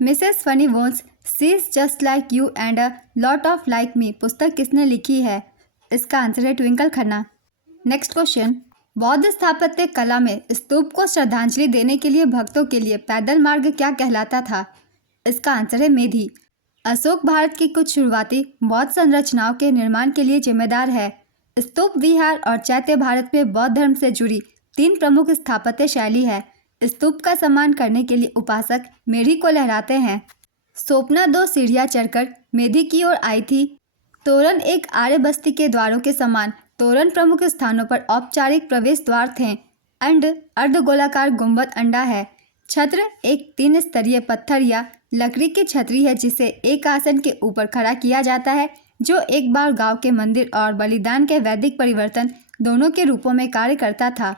Mrs funny वोन्स she is just like you and a lot of like me पुस्तक किसने लिखी है? इसका आंसर है ट्विंकल खन्ना। नेक्स्ट क्वेश्चन, बौद्ध स्थापत्य कला में स्तूप को श्रद्धांजलि देने के लिए भक्तों के लिए पैदल मार्ग क्या कहलाता था? इसका आंसर है मेधी। अशोक भारत की कुछ शुरुआती बौद्ध संरचनाओं के निर्माण के लिए जिम्मेदार है। स्तूप, विहार और चैत्य भारत में बौद्ध धर्म से जुड़ी 3 प्रमुख स्थापत्य शैली है। स्तूप का सम्मान करने के लिए उपासक मेढ़ी को लहराते हैं। स्वप्ना 2 सीढ़ियाँ चढ़कर मेधी की ओर आई थी। तोरण एक आर्य बस्ती के द्वारों के समान तोरण प्रमुख स्थानों पर औपचारिक प्रवेश द्वार थे। एंड अर्धगोलाकार गुंबद अंडा है। छत्र एक 3 स्तरीय पत्थर या लकड़ी की छतरी है जिसे एक आसन के ऊपर खड़ा किया जाता है, जो एक बार गांव के मंदिर और बलिदान के वैदिक परिवर्तन दोनों के रूपों में कार्य करता था।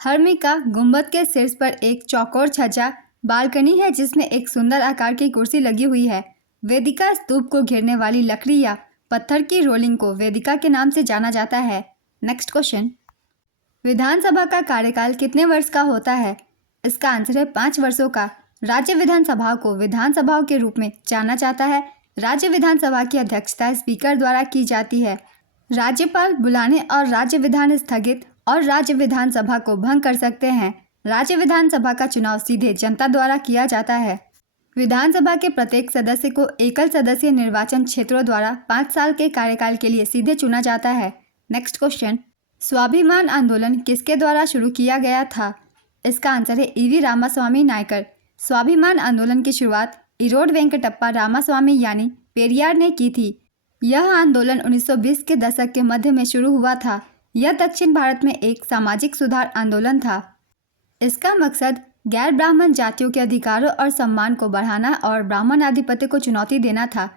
हर्मिका गुंबद के शीर्ष पर एक चौकोर छज्जा बालकनी है जिसमें एक सुंदर आकार की कुर्सी लगी हुई है। वेदिका स्तूप को घेरने वाली लकड़ी या पत्थर की रोलिंग को वेदिका के नाम से जाना जाता है। नेक्स्ट क्वेश्चन, विधानसभा का कार्यकाल कितने वर्ष का होता है? इसका आंसर है 5 वर्षों का। राज्य विधानसभा को विधानसभाओं के रूप में जाना जाता है। राज्य विधानसभा की अध्यक्षता स्पीकर द्वारा की जाती है। राज्यपाल बुलाने और राज्य विधान स्थगित और राज्य विधानसभा को भंग कर सकते हैं। राज्य विधानसभा का चुनाव सीधे जनता द्वारा किया जाता है। विधानसभा के प्रत्येक सदस्य को एकल सदस्यीय निर्वाचन क्षेत्रों द्वारा 5 साल के कार्यकाल के लिए सीधे चुना जाता है। नेक्स्ट क्वेश्चन, स्वाभिमान आंदोलन किसके द्वारा शुरू किया गया था? इसका आंसर है ईवी रामास्वामी नायकर। स्वाभिमान आंदोलन की शुरुआत इरोड वेंकटप्पा रामास्वामी यानी पेरियार ने की थी। यह आंदोलन 1920 के दशक के मध्य में शुरू हुआ था। यह दक्षिण भारत में एक सामाजिक सुधार आंदोलन था। इसका मकसद गैर ब्राह्मण जातियों के अधिकारों और सम्मान को बढ़ाना और ब्राह्मण आधिपत्य को चुनौती देना था।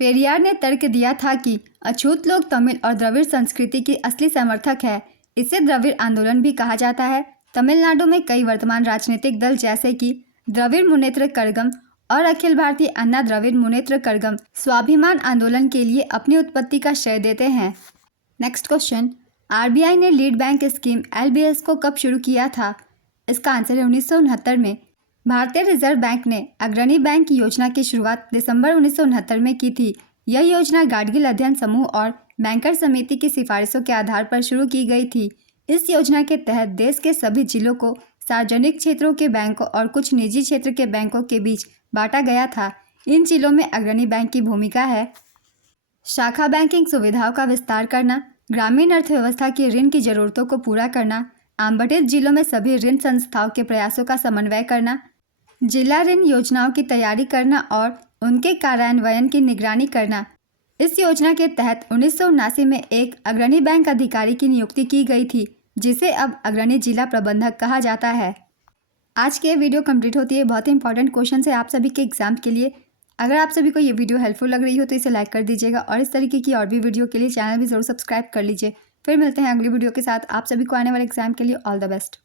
पेरियार ने तर्क दिया था कि अछूत लोग तमिल और द्रविड़ संस्कृति की असली समर्थक है। इसे द्रविड़ आंदोलन भी कहा जाता है। तमिलनाडु में कई वर्तमान राजनीतिक दल जैसे कि द्रविड़ मुनेत्र कड़गम और अखिल भारतीय अन्ना द्रविड़ मुनेत्र कड़गम स्वाभिमान आंदोलन के लिए अपनी उत्पत्ति का श्रेय देते हैं। नेक्स्ट क्वेश्चन, आरबीआई ने लीड बैंक स्कीम एलबीएस को कब शुरू किया था? इसका आंसर है 1969 में। भारतीय रिजर्व बैंक ने अग्रणी बैंक की योजना की शुरुआत दिसंबर 1969 में की थी। यह योजना गाडगिल अध्ययन समूह और बैंकर समिति की सिफारिशों के आधार पर शुरू की गई थी। इस योजना के तहत देश के सभी जिलों को सार्वजनिक क्षेत्रों के बैंकों और कुछ निजी क्षेत्र के बैंकों के बीच बांटा गया था। इन जिलों में अग्रणी बैंक की भूमिका है। शाखा बैंकिंग सुविधाओं का विस्तार करना, ग्रामीण अर्थव्यवस्था की ऋण की जरूरतों को पूरा करना, आवंटित जिलों में सभी ऋण संस्थाओं के प्रयासों का समन्वय करना, जिला ऋण योजनाओं की तैयारी करना और उनके कार्यान्वयन की निगरानी करना। इस योजना के तहत 1979 में एक अग्रणी बैंक अधिकारी की नियुक्ति की गई थी, जिसे अब अग्रणी जिला प्रबंधक कहा जाता है। आज की ये वीडियो कंप्लीट होती है। बहुत ही इंपॉर्टेंट क्वेश्चन है आप सभी के एग्जाम के लिए। अगर आप सभी को ये वीडियो हेल्पफुल लग रही हो तो इसे लाइक कर दीजिएगा और इस तरीके की और भी वीडियो के लिए चैनल भी जरूर सब्सक्राइब कर लीजिए। फिर मिलते हैं अगली वीडियो के साथ। आप सभी को आने वाले एग्जाम के लिए ऑल द बेस्ट।